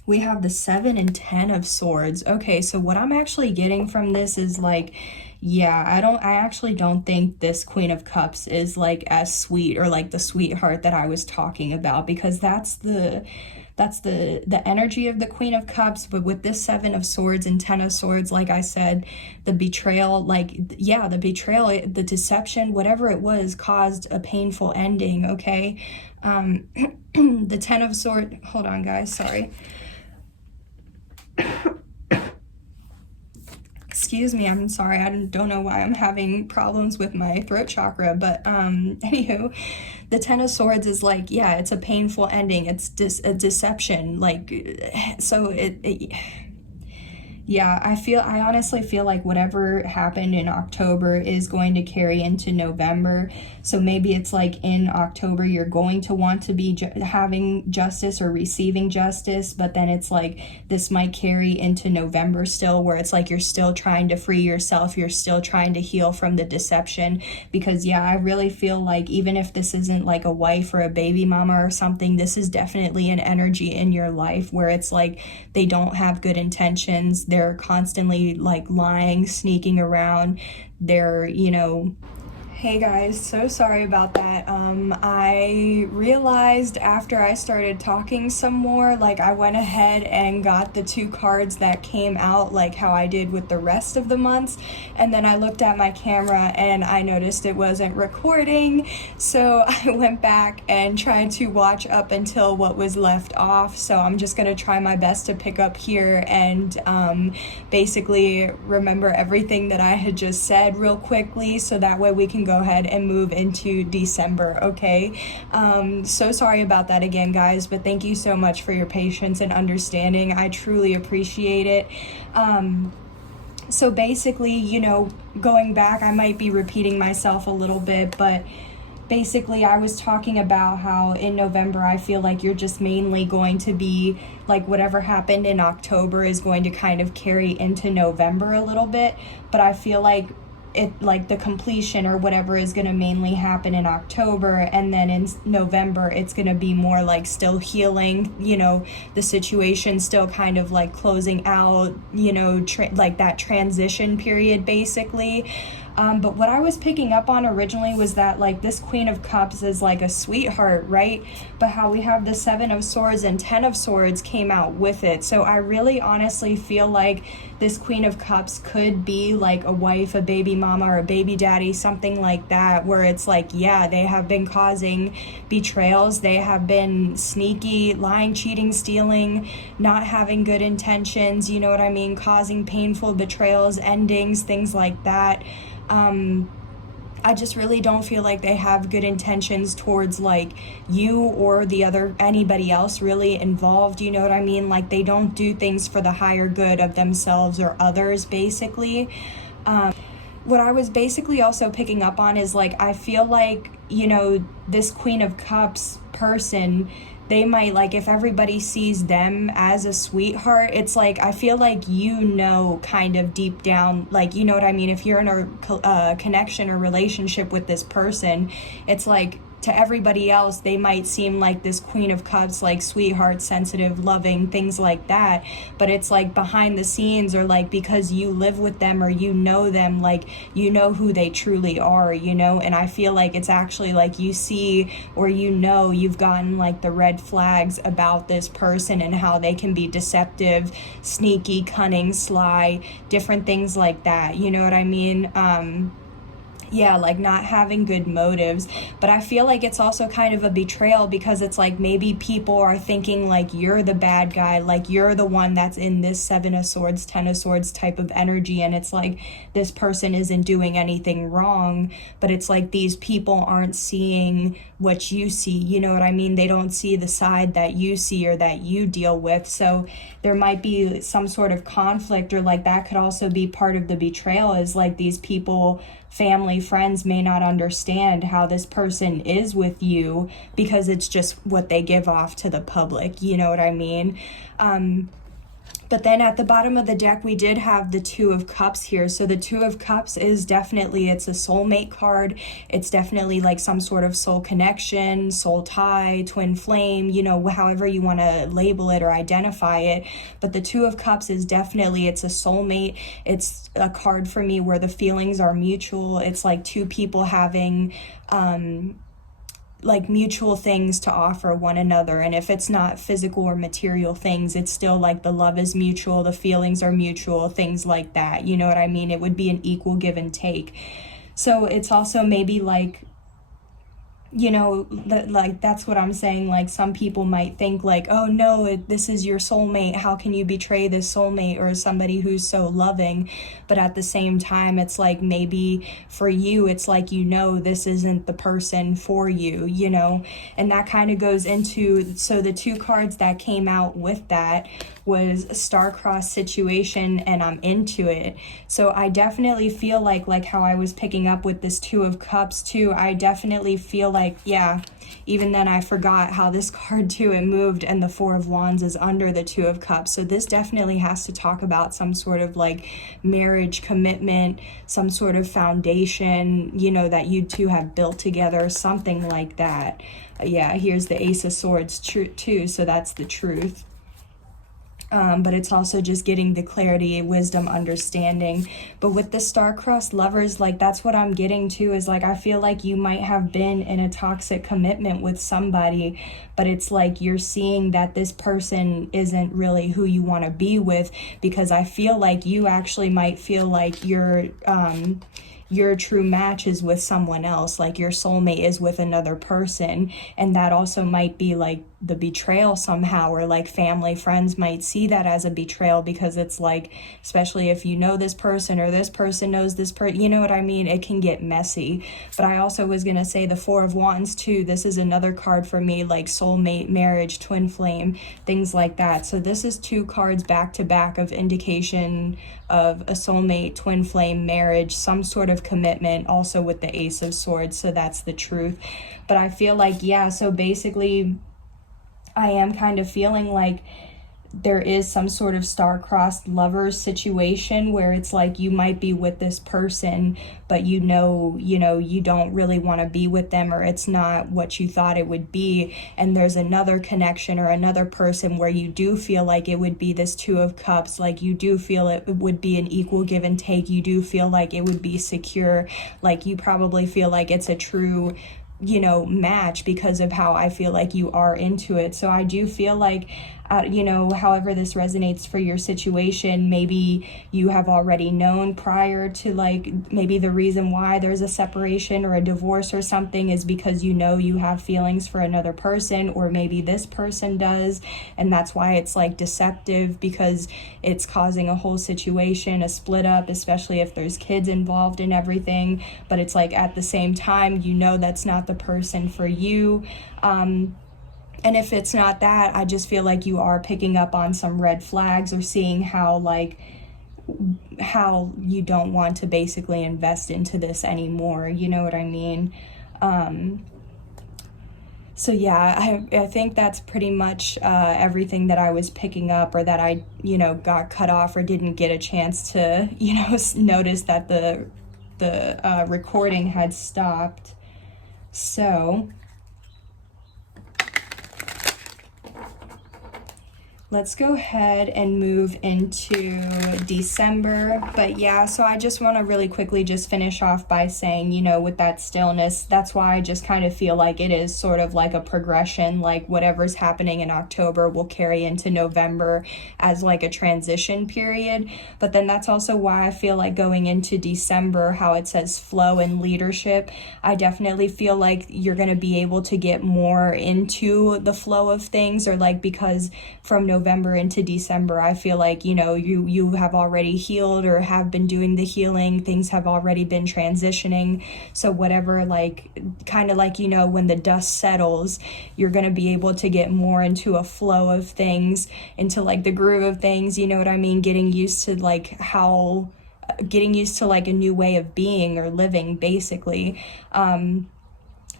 We have the 7 and 10 of Swords. Okay, so what I'm actually getting from this is like, I actually don't think this Queen of Cups is like as sweet, or like the sweetheart that I was talking about, because that's the That's the energy of the Queen of Cups. But with this Seven of Swords and Ten of Swords, like I said, the betrayal, like, yeah, the betrayal, the deception, whatever it was, caused a painful ending, okay? The Ten of Swords, hold on guys, sorry. Excuse me, I'm sorry, I don't know why I'm having problems with my throat chakra, but anywho, the Ten of Swords is like, yeah, it's a painful ending, it's a deception, like, so yeah, I honestly feel like whatever happened in October is going to carry into November. So maybe it's like in October you're going to want to be having justice or receiving justice, but then it's like this might carry into November still, where it's like you're still trying to free yourself, you're still trying to heal from the deception. Because yeah, I really feel like even if this isn't like a wife or a baby mama or something, this is definitely an energy in your life where it's like they don't have good intentions. They're constantly like lying, sneaking around. They're, you know, hey guys, so sorry about that. I realized after I started talking some more, like I went ahead and got the 2 cards that came out like how I did with the rest of the months, and then I looked at my camera and I noticed it wasn't recording, so I went back and tried to watch up until what was left off. So I'm just gonna try my best to pick up here and basically remember everything that I had just said real quickly, so that way we can go ahead and move into December, okay? So sorry about that again, guys, but thank you so much for your patience and understanding. I truly appreciate it. So basically, you know, going back, I might be repeating myself a little bit, but basically I was talking about how in November I feel like you're just mainly going to be like whatever happened in October is going to kind of carry into November a little bit, but I feel like it, like the completion or whatever is going to mainly happen in October, and then in November it's going to be more like still healing, you know, the situation still kind of like closing out, you know, like that transition period basically. But what I was picking up on originally was that like this Queen of Cups is like a sweetheart, right? But how we have the Seven of Swords and Ten of Swords came out with it. So I really honestly feel like this Queen of Cups could be like a wife, a baby mama, or a baby daddy, something like that, where it's like, yeah, they have been causing betrayals, they have been sneaky, lying, cheating, stealing, not having good intentions, you know what I mean, causing painful betrayals, endings, things like that. I just really don't feel like they have good intentions towards like you or anybody else really involved, you know what I mean? Like they don't do things for the higher good of themselves or others basically. What I was basically also picking up on is like I feel like, you know, this Queen of Cups person, they might, like, if everybody sees them as a sweetheart, it's like, I feel like, you know, kind of deep down, like, you know what I mean? If you're in a connection or relationship with this person, it's like, to everybody else, they might seem like this Queen of Cups, like sweetheart, sensitive, loving, things like that. But it's like behind the scenes, or like because you live with them or you know them, like you know who they truly are, you know? And I feel like it's actually like you see, or you know, you've gotten like the red flags about this person and how they can be deceptive, sneaky, cunning, sly, different things like that. You know what I mean? Yeah, like not having good motives. But I feel like it's also kind of a betrayal, because it's like maybe people are thinking like you're the bad guy, like you're the one that's in this Seven of Swords, Ten of Swords type of energy, and it's like this person isn't doing anything wrong, but it's like these people aren't seeing what you see, you know what I mean? They don't see the side that you see or that you deal with. So there might be some sort of conflict, or like that could also be part of the betrayal, is like these people, family, friends, may not understand how this person is with you because it's just what they give off to the public, you know what I mean? But then at the bottom of the deck, we did have the Two of Cups here. So the Two of Cups is definitely, it's a soulmate card. It's definitely like some sort of soul connection, soul tie, twin flame, you know, however you want to label it or identify it. But the Two of Cups is definitely, it's a soulmate. It's a card for me where the feelings are mutual. It's like two people having, like mutual things to offer one another. And if it's not physical or material things, it's still like the love is mutual, the feelings are mutual, things like that. You know what I mean? It would be an equal give and take. So it's also maybe like, you know, like that's what I'm saying. Like some people might think like, oh no, this is your soulmate, how can you betray this soulmate or somebody who's so loving? But at the same time, it's like maybe for you, it's like, you know, this isn't the person for you, you know. And that kind of goes into, so the two cards that came out with that was a star-crossed situation, and I'm into it. So I definitely feel like how I was picking up with this Two of Cups too, I definitely feel like, yeah, even then I forgot how this card too, it moved, and the Four of Wands is under the Two of Cups. So this definitely has to talk about some sort of like marriage commitment, some sort of foundation, you know, that you two have built together, something like that. Yeah, here's the Ace of Swords too, so that's the truth. But it's also just getting the clarity, wisdom, understanding. But with the star-crossed lovers, like that's what I'm getting to, is like I feel like you might have been in a toxic commitment with somebody, but it's like you're seeing that this person isn't really who you want to be with, because I feel like you actually might feel like your true match is with someone else, like your soulmate is with another person. And that also might be like the betrayal somehow, or like family, friends might see that as a betrayal, because it's like, especially if you know this person or this person knows this person, you know what I mean? It can get messy. But I also was going to say the Four of Wands too. This is another card for me, like soulmate, marriage, twin flame, things like that. So this is two cards back to back of indication of a soulmate, twin flame, marriage, some sort of commitment, also with the Ace of Swords. So that's the truth. But I feel like, yeah, so basically I am kind of feeling like there is some sort of star-crossed lovers situation where it's like you might be with this person, but you know, you don't really want to be with them, or it's not what you thought it would be. And there's another connection or another person where you do feel like it would be this Two of Cups, like you do feel it would be an equal give and take. You do feel like it would be secure, like you probably feel like it's a true, you know, match, because of how I feel like you are into it. So I do feel like, you know, however this resonates for your situation, maybe you have already known prior to, like, maybe the reason why there's a separation or a divorce or something is because you know you have feelings for another person, or maybe this person does, and that's why it's like deceptive, because it's causing a whole situation, a split up, especially if there's kids involved and everything. But it's like at the same time, you know that's not the person for you. And if it's not that, I just feel like you are picking up on some red flags, or seeing how you don't want to basically invest into this anymore. You know what I mean? So yeah, I think that's pretty much everything that I was picking up, or that I, you know, got cut off or didn't get a chance to, you know, notice that the recording had stopped. So let's go ahead and move into December. But yeah, so I just want to really quickly just finish off by saying, you know, with that stillness, that's why I just kind of feel like it is sort of like a progression, like whatever's happening in October will carry into November as like a transition period. But then that's also why I feel like going into December, how it says flow and leadership, I definitely feel like you're going to be able to get more into the flow of things, or like, because from November into December, I feel like, you know, you have already healed or have been doing the healing. Things have already been transitioning. So whatever, like, kind of like, you know, when the dust settles, you're going to be able to get more into a flow of things, into like the groove of things, you know what I mean? Getting used to like a new way of being or living, basically.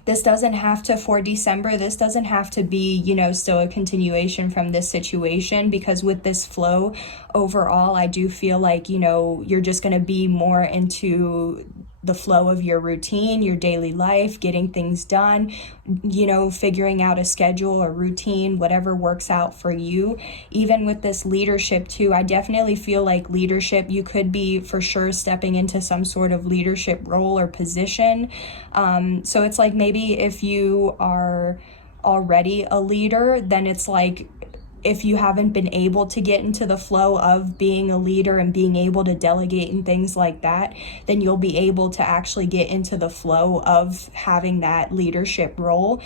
This doesn't have to, for December, this doesn't have to be, you know, still a continuation from this situation, because with this flow overall, I do feel like, you know, you're just going to be more into the flow of your routine, your daily life, getting things done, you know, figuring out a schedule or routine, whatever works out for you. Even with this leadership too, I definitely feel like leadership, you could be for sure stepping into some sort of leadership role or position. So it's like, maybe if you are already a leader, then it's like, if you haven't been able to get into the flow of being a leader and being able to delegate and things like that, then you'll be able to actually get into the flow of having that leadership role.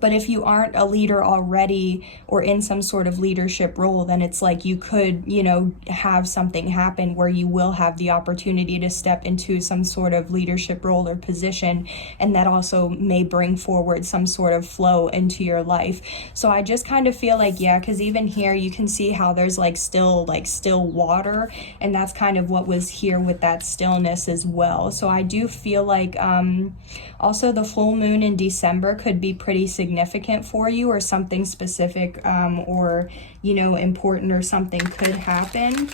But if you aren't a leader already or in some sort of leadership role, then it's like you could, you know, have something happen where you will have the opportunity to step into some sort of leadership role or position. And that also may bring forward some sort of flow into your life. So I just kind of feel like, yeah, because even here you can see how there's still water. And that's kind of what was here with that stillness as well. So I do feel like also the full moon in December could be pretty significant for you, or something specific or, you know, important or something could happen.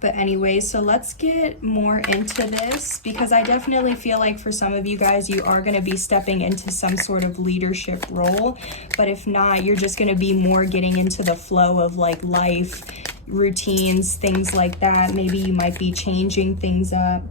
But anyway, so let's get more into this, because I definitely feel like for some of you guys, you are going to be stepping into some sort of leadership role. But if not, you're just going to be more getting into the flow of like life, routines, things like that. Maybe you might be changing things up.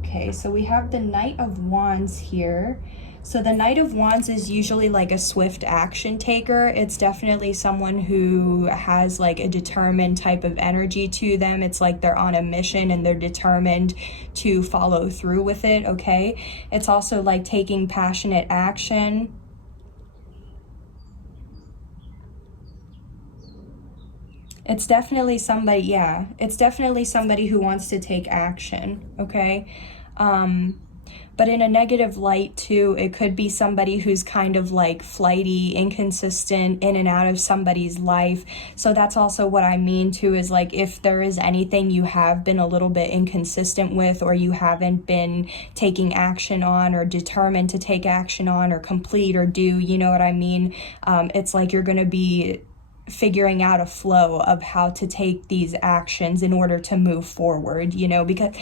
Okay, so we have the Knight of Wands here. So the Knight of Wands is usually like a swift action taker. It's definitely someone who has like a determined type of energy to them. It's like they're on a mission and they're determined to follow through with it, okay? It's also like taking passionate action. It's definitely somebody, yeah, it's definitely somebody who wants to take action, okay? But in a negative light too, it could be somebody who's kind of like flighty, inconsistent, in and out of somebody's life. So that's also what I mean too, is like if there is anything you have been a little bit inconsistent with, or you haven't been taking action on, or determined to take action on, or complete, or do, you know what I mean? It's like you're going to be figuring out a flow of how to take these actions in order to move forward, you know, because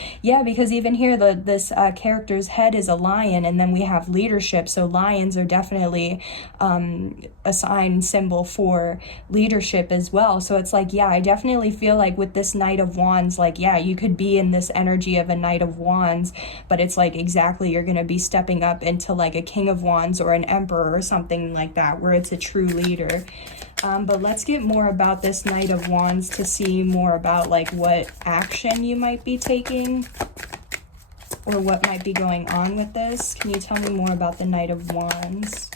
even here this character's head is a lion, and then we have leadership, so lions are definitely a sign symbol for leadership as well. So it's like, yeah, I definitely feel like with this Knight of Wands, like, yeah, you could be in this energy of a Knight of Wands, but it's like exactly you're going to be stepping up into like a King of Wands or an Emperor or something like that, where it's a true leader. But let's get more about this Knight of Wands to see more about like what action you might be taking, or what might be going on with this. Can you tell me more about the Knight of Wands?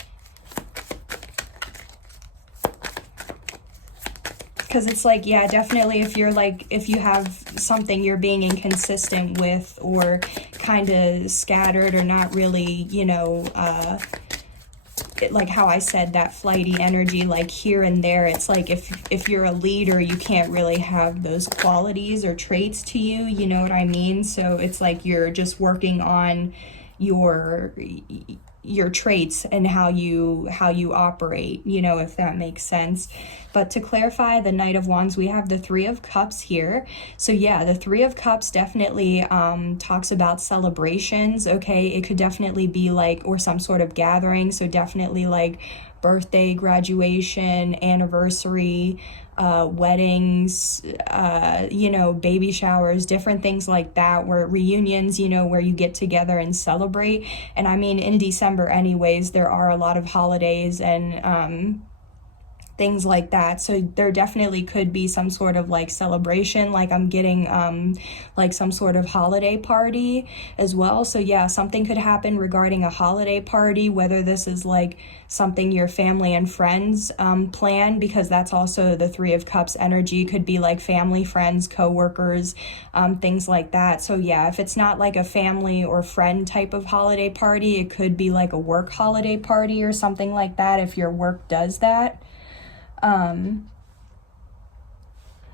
Because it's like, yeah, definitely if you have something you're being inconsistent with, or kind of scattered, or not really, you know, like how I said, that flighty energy, like here and there. It's like if you're a leader, you can't really have those qualities or traits to you, you know what I mean? So it's like you're just working on your traits and how you operate, you know, if that makes sense. But to clarify the Knight of Wands, we have the Three of Cups here. So yeah, the Three of Cups definitely talks about celebrations, okay? It could definitely be like, or some sort of gathering, so definitely like birthday, graduation, anniversary, weddings, you know, baby showers, different things like that, where reunions, you know, where you get together and celebrate. And I mean, in December anyways, there are a lot of holidays and things like that. So there definitely could be some sort of like celebration, like I'm getting like some sort of holiday party as well. So yeah, something could happen regarding a holiday party, whether this is like something your family and friends plan, because that's also the Three of Cups energy. Could be like family, friends, co-workers, things like that. So yeah, if it's not like a family or friend type of holiday party, it could be like a work holiday party or something like that, if your work does that.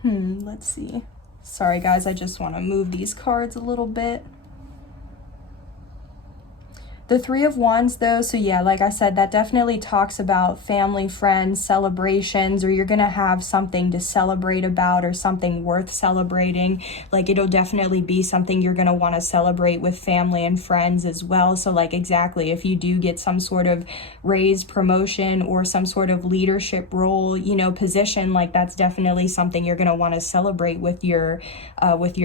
Let's see. Sorry guys, I just want to move these cards a little bit. The Three of Wands, though, so yeah, like I said, that definitely talks about family, friends, celebrations, or you're going to have something to celebrate about or something worth celebrating. Like, it'll definitely be something you're going to want to celebrate with family and friends as well. So, like, exactly, if you do get some sort of raise, promotion, or some sort of leadership role, you know, position, like, that's definitely something you're going to want to celebrate with your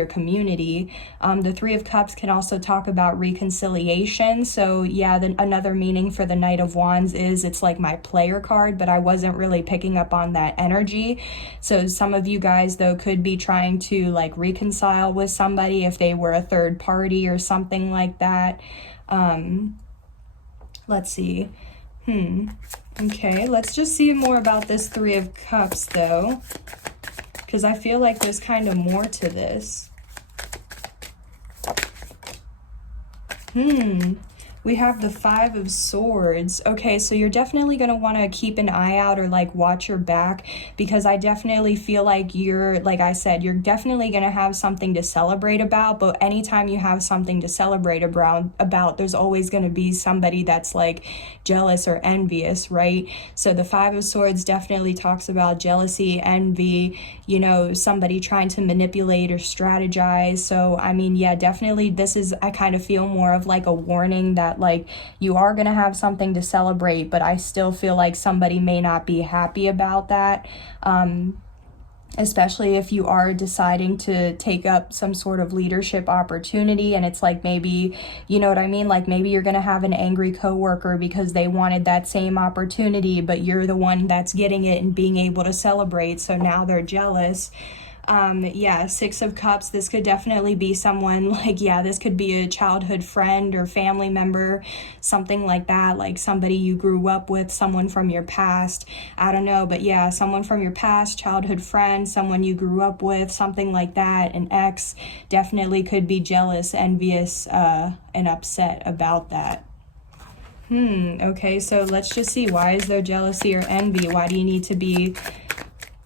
community. The Three of Cups can also talk about reconciliation. So yeah, another meaning for the Knight of Wands is it's like my player card, but I wasn't really picking up on that energy. So some of you guys, though, could be trying to like reconcile with somebody if they were a third party or something like that. Let's see. Okay, let's just see more about this Three of Cups, though, because I feel like there's kind of more to this. We have the Five of Swords. Okay, so you're definitely going to want to keep an eye out or like watch your back, because I definitely feel like you're, like I said, you're definitely going to have something to celebrate about, but anytime you have something to celebrate about, there's always going to be somebody that's like jealous or envious, right? So the Five of Swords definitely talks about jealousy, envy, you know, somebody trying to manipulate or strategize. So, I mean, yeah, definitely this is, I kind of feel more of like a warning that like you are going to have something to celebrate, but I still feel like somebody may not be happy about that, especially if you are deciding to take up some sort of leadership opportunity, and it's like maybe, you know what I mean, like maybe you're going to have an angry coworker because they wanted that same opportunity, but you're the one that's getting it and being able to celebrate, so now they're jealous. Yeah, Six of Cups, this could definitely be someone like, yeah, this could be a childhood friend or family member, something like that, like somebody you grew up with, someone from your past, I don't know, but yeah, someone from your past, childhood friend, someone you grew up with, something like that, an ex, definitely could be jealous, envious, and upset about that. Okay, so let's just see, why is there jealousy or envy? Why do you need to be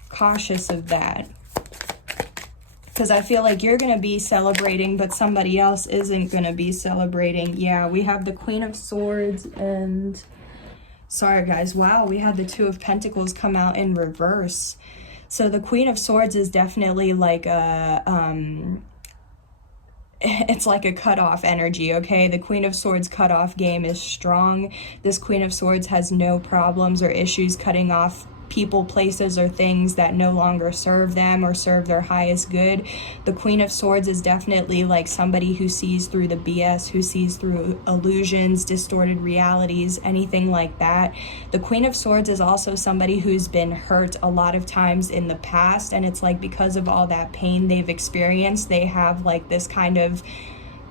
cautious of that? Because I feel like you're going to be celebrating, but somebody else isn't going to be celebrating. Yeah, we have the Queen of Swords and... Sorry, guys. Wow, we had the Two of Pentacles come out in reverse. So the Queen of Swords is definitely like a... it's like a cutoff energy, okay? The Queen of Swords cutoff game is strong. This Queen of Swords has no problems or issues cutting off people, places, or things that no longer serve them or serve their highest good. The Queen of Swords is definitely like somebody who sees through the BS, who sees through illusions, distorted realities, anything like that. The Queen of Swords is also somebody who's been hurt a lot of times in the past, and it's like because of all that pain they've experienced, they have like this kind of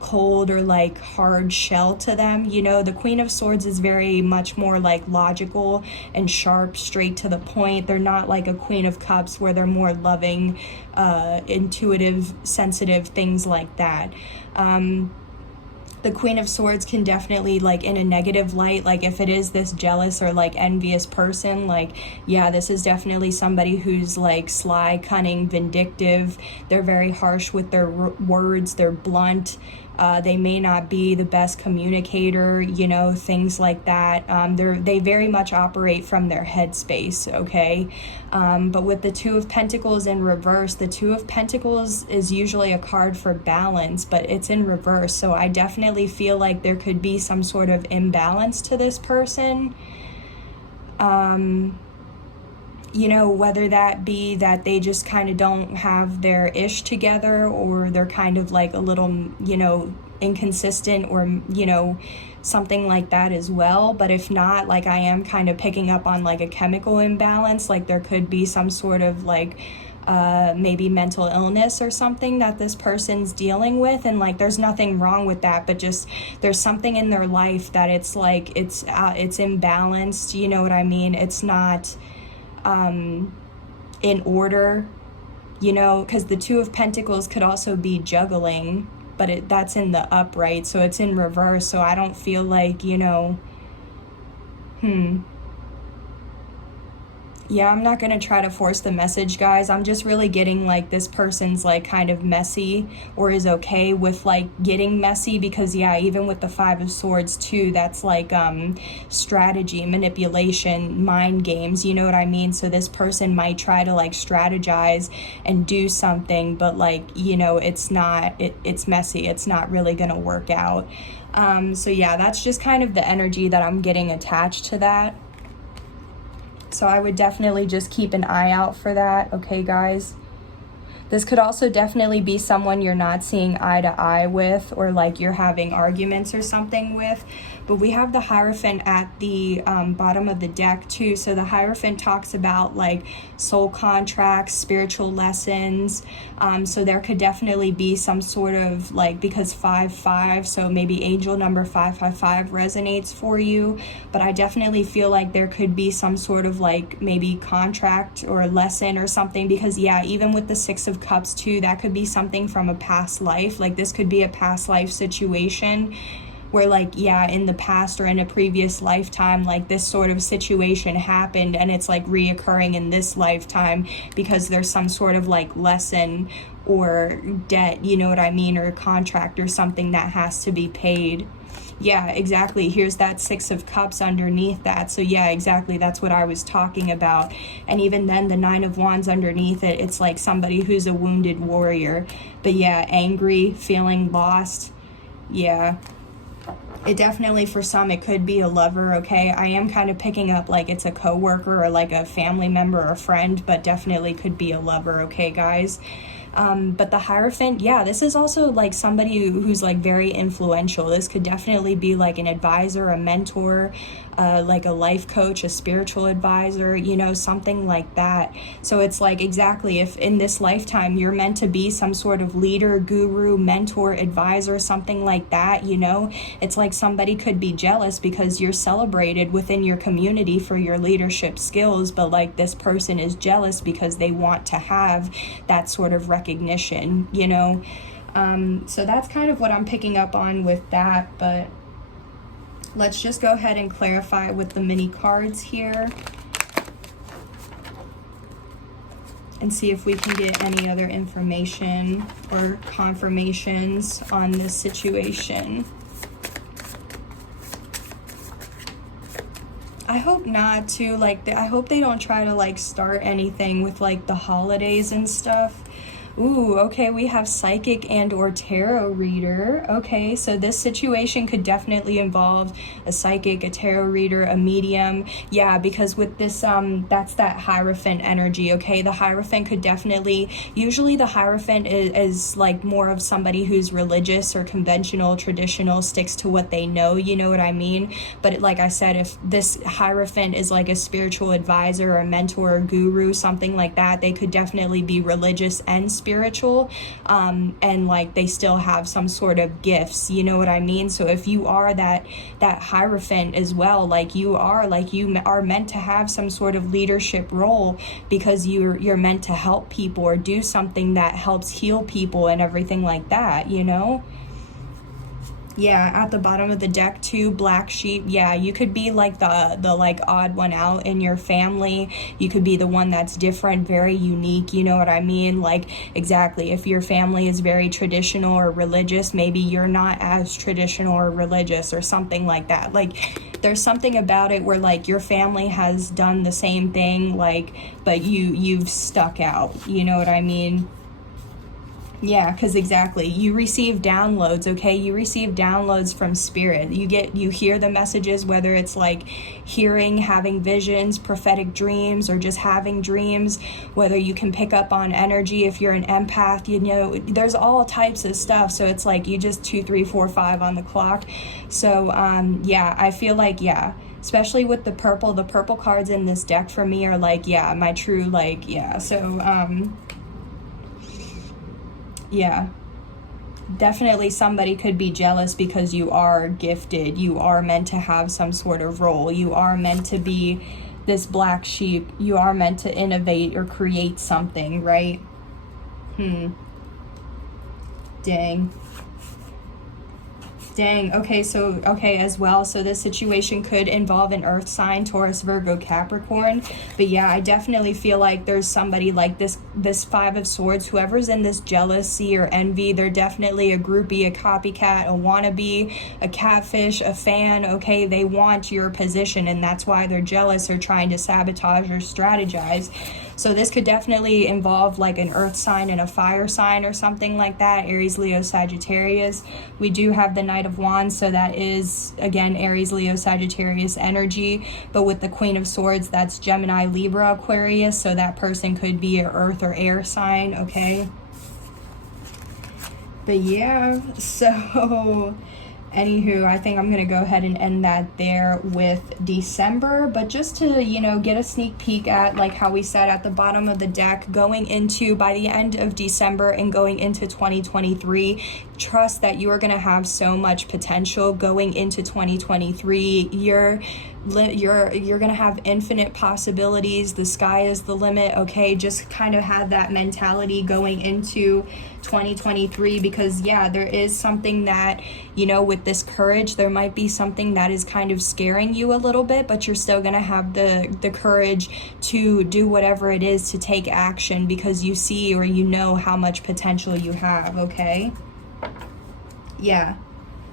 cold or like hard shell to them. You know, the Queen of Swords is very much more like logical and sharp, straight to the point. They're not like a Queen of Cups where they're more loving, intuitive, sensitive, things like that. The Queen of Swords can definitely, like, in a negative light, like if it is this jealous or like envious person, like, yeah, this is definitely somebody who's like sly, cunning, vindictive. They're very harsh with their words. They're blunt. They may not be the best communicator, you know, things like that. They very much operate from their headspace, okay? But with the Two of Pentacles in reverse, the Two of Pentacles is usually a card for balance, but it's in reverse. So I definitely feel like there could be some sort of imbalance to this person. You know, whether that be that they just kind of don't have their ish together, or they're kind of like a little, you know, inconsistent, or, you know, something like that as well. But if not, like, I am kind of picking up on like a chemical imbalance, like there could be some sort of like maybe mental illness or something that this person's dealing with, and like there's nothing wrong with that, but just there's something in their life that it's like it's imbalanced, you know what I mean? It's not in order, you know, because the Two of Pentacles could also be juggling, but that's in the upright, so it's in reverse. So I don't feel like, you know, Yeah, I'm not going to try to force the message, guys. I'm just really getting like this person's like kind of messy, or is okay with like getting messy, because yeah, even with the Five of Swords too, that's like strategy, manipulation, mind games, you know what I mean? So this person might try to like strategize and do something, but like, you know, it's not, it's messy. It's not really going to work out. So yeah, that's just kind of the energy that I'm getting attached to that. So I would definitely just keep an eye out for that, okay, guys? This could also definitely be someone you're not seeing eye to eye with, or like you're having arguments or something with. But we have the Hierophant at the bottom of the deck too. So the Hierophant talks about like soul contracts, spiritual lessons. So there could definitely be some sort of like, because 5-5, so maybe angel number 555 resonates for you. But I definitely feel like there could be some sort of like maybe contract or lesson or something, because yeah, even with the Six of Cups too, that could be something from a past life. Like this could be a past life situation where like, yeah, in the past or in a previous lifetime, like this sort of situation happened, and it's like reoccurring in this lifetime because there's some sort of like lesson or debt, you know what I mean, or a contract or something that has to be paid. Yeah, exactly. Here's that Six of Cups underneath that. So yeah, exactly. That's what I was talking about. And even then, the Nine of Wands underneath it, it's like somebody who's a wounded warrior. But yeah, angry, feeling lost. Yeah. It definitely, for some, it could be a lover, okay? I am kind of picking up like it's a coworker or like a family member or friend, but definitely could be a lover, okay, guys? But the Hierophant, yeah, this is also like somebody who's like very influential. This could definitely be like an advisor, a mentor, like a life coach, a spiritual advisor, you know, something like that. So it's like, exactly, if in this lifetime you're meant to be some sort of leader, guru, mentor, advisor, something like that, you know, it's like somebody could be jealous because you're celebrated within your community for your leadership skills, but like this person is jealous because they want to have that sort of recognition, you know. So that's kind of what I'm picking up on with that, but let's just go ahead and clarify with the mini cards here and see if we can get any other information or confirmations on this situation. I hope not to, like, I hope they don't try to like start anything with like the holidays and stuff. Ooh, okay, we have psychic and or tarot reader. Okay, so this situation could definitely involve a psychic, a tarot reader, a medium. Yeah, because with this, that's that Hierophant energy, okay? The Hierophant could definitely, usually the Hierophant is like more of somebody who's religious or conventional, traditional, sticks to what they know, you know what I mean? But like I said, if this Hierophant is like a spiritual advisor or mentor or guru, something like that, they could definitely be religious and spiritual, and like they still have some sort of gifts, you know what I mean? So if you are that Hierophant as well, like you are meant to have some sort of leadership role, because you're meant to help people or do something that helps heal people and everything like that, you know. Yeah, at the bottom of the deck too, black sheep. Yeah, you could be like the like odd one out in your family. You could be the one that's different, very unique, you know what I mean? Like, exactly, if your family is very traditional or religious, maybe you're not as traditional or religious or something like that. Like, there's something about it where like your family has done the same thing, like, but you've stuck out, you know what I mean? Yeah, because exactly, you receive downloads, okay? You receive downloads from spirit. You hear the messages, whether it's like hearing, having visions, prophetic dreams, or just having dreams, whether you can pick up on energy if you're an empath, you know, there's all types of stuff. So it's like you just 2, 3, 4, 5 on the clock. So yeah, I feel like, yeah, especially with the purple cards in this deck for me are like, yeah, my true, like, yeah. So yeah, definitely somebody could be jealous because you are gifted. You are meant to have some sort of role. You are meant to be this black sheep. You are meant to innovate or create something, right? Dang. Dang, okay, so, okay, as well, so this situation could involve an earth sign, Taurus, Virgo, Capricorn, but yeah, I definitely feel like there's somebody like this Five of Swords, whoever's in this jealousy or envy, they're definitely a groupie, a copycat, a wannabe, a catfish, a fan, okay, they want your position, and that's why they're jealous or trying to sabotage or strategize. So this could definitely involve like an earth sign and a fire sign or something like that, Aries, Leo, Sagittarius. We do have the Knight of Wands, so that is, again, Aries, Leo, Sagittarius energy. But with the Queen of Swords, that's Gemini, Libra, Aquarius. So that person could be an earth or air sign, okay? But yeah, so anywho, I think I'm going to go ahead and end that there with December. But just to, you know, get a sneak peek at, like how we said at the bottom of the deck, going into, by the end of December and going into 2023, trust that you are going to have so much potential going into 2023. You're going to have infinite possibilities. The sky is the limit, okay? Just kind of have that mentality going into 2023, because yeah, there is something that, you know, with this courage, there might be something that is kind of scaring you a little bit, but you're still going to have the courage to do whatever it is to take action, because you see or you know how much potential you have, okay? Yeah.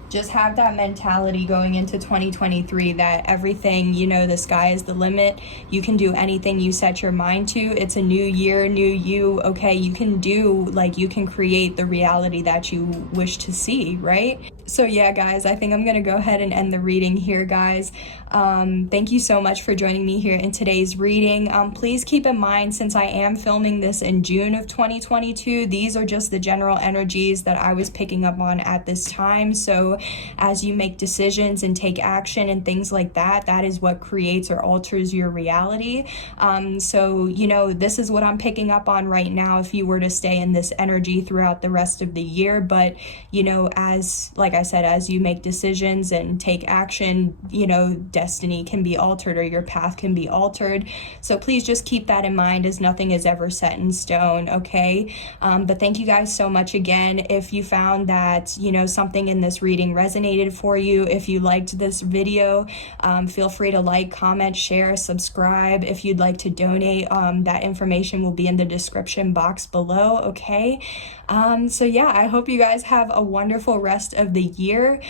Just have that mentality going into 2023 that everything, you know, the sky is the limit. You can do anything you set your mind to. It's a new year, new you, okay? You can do, like, you can create the reality that you wish to see, right? So yeah, guys, I think I'm going to go ahead and end the reading here, guys. Thank you so much for joining me here in today's reading. Please keep in mind, since I am filming this in June of 2022, these are just the general energies that I was picking up on at this time. So as you make decisions and take action and things like that, that is what creates or alters your reality. So, you know, this is what I'm picking up on right now if you were to stay in this energy throughout the rest of the year. But, you know, as, like I said, as you make decisions and take action, you know, destiny can be altered or your path can be altered. So please just keep that in mind, as nothing is ever set in stone, okay? But thank you guys so much again. If you found that, you know, something in this reading resonated for you, if you liked this video, feel free to like, comment, share, subscribe. If you'd like to donate, that information will be in the description box below, okay? So yeah, I hope you guys have a wonderful rest of the year.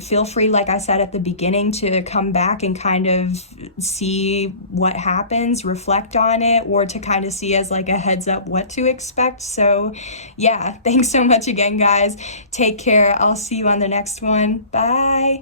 Feel free, like I said at the beginning, to come back and kind of see what happens, reflect on it, or to kind of see as like a heads up what to expect. So yeah, thanks so much again, guys. Take care. I'll see you on the next one. Bye.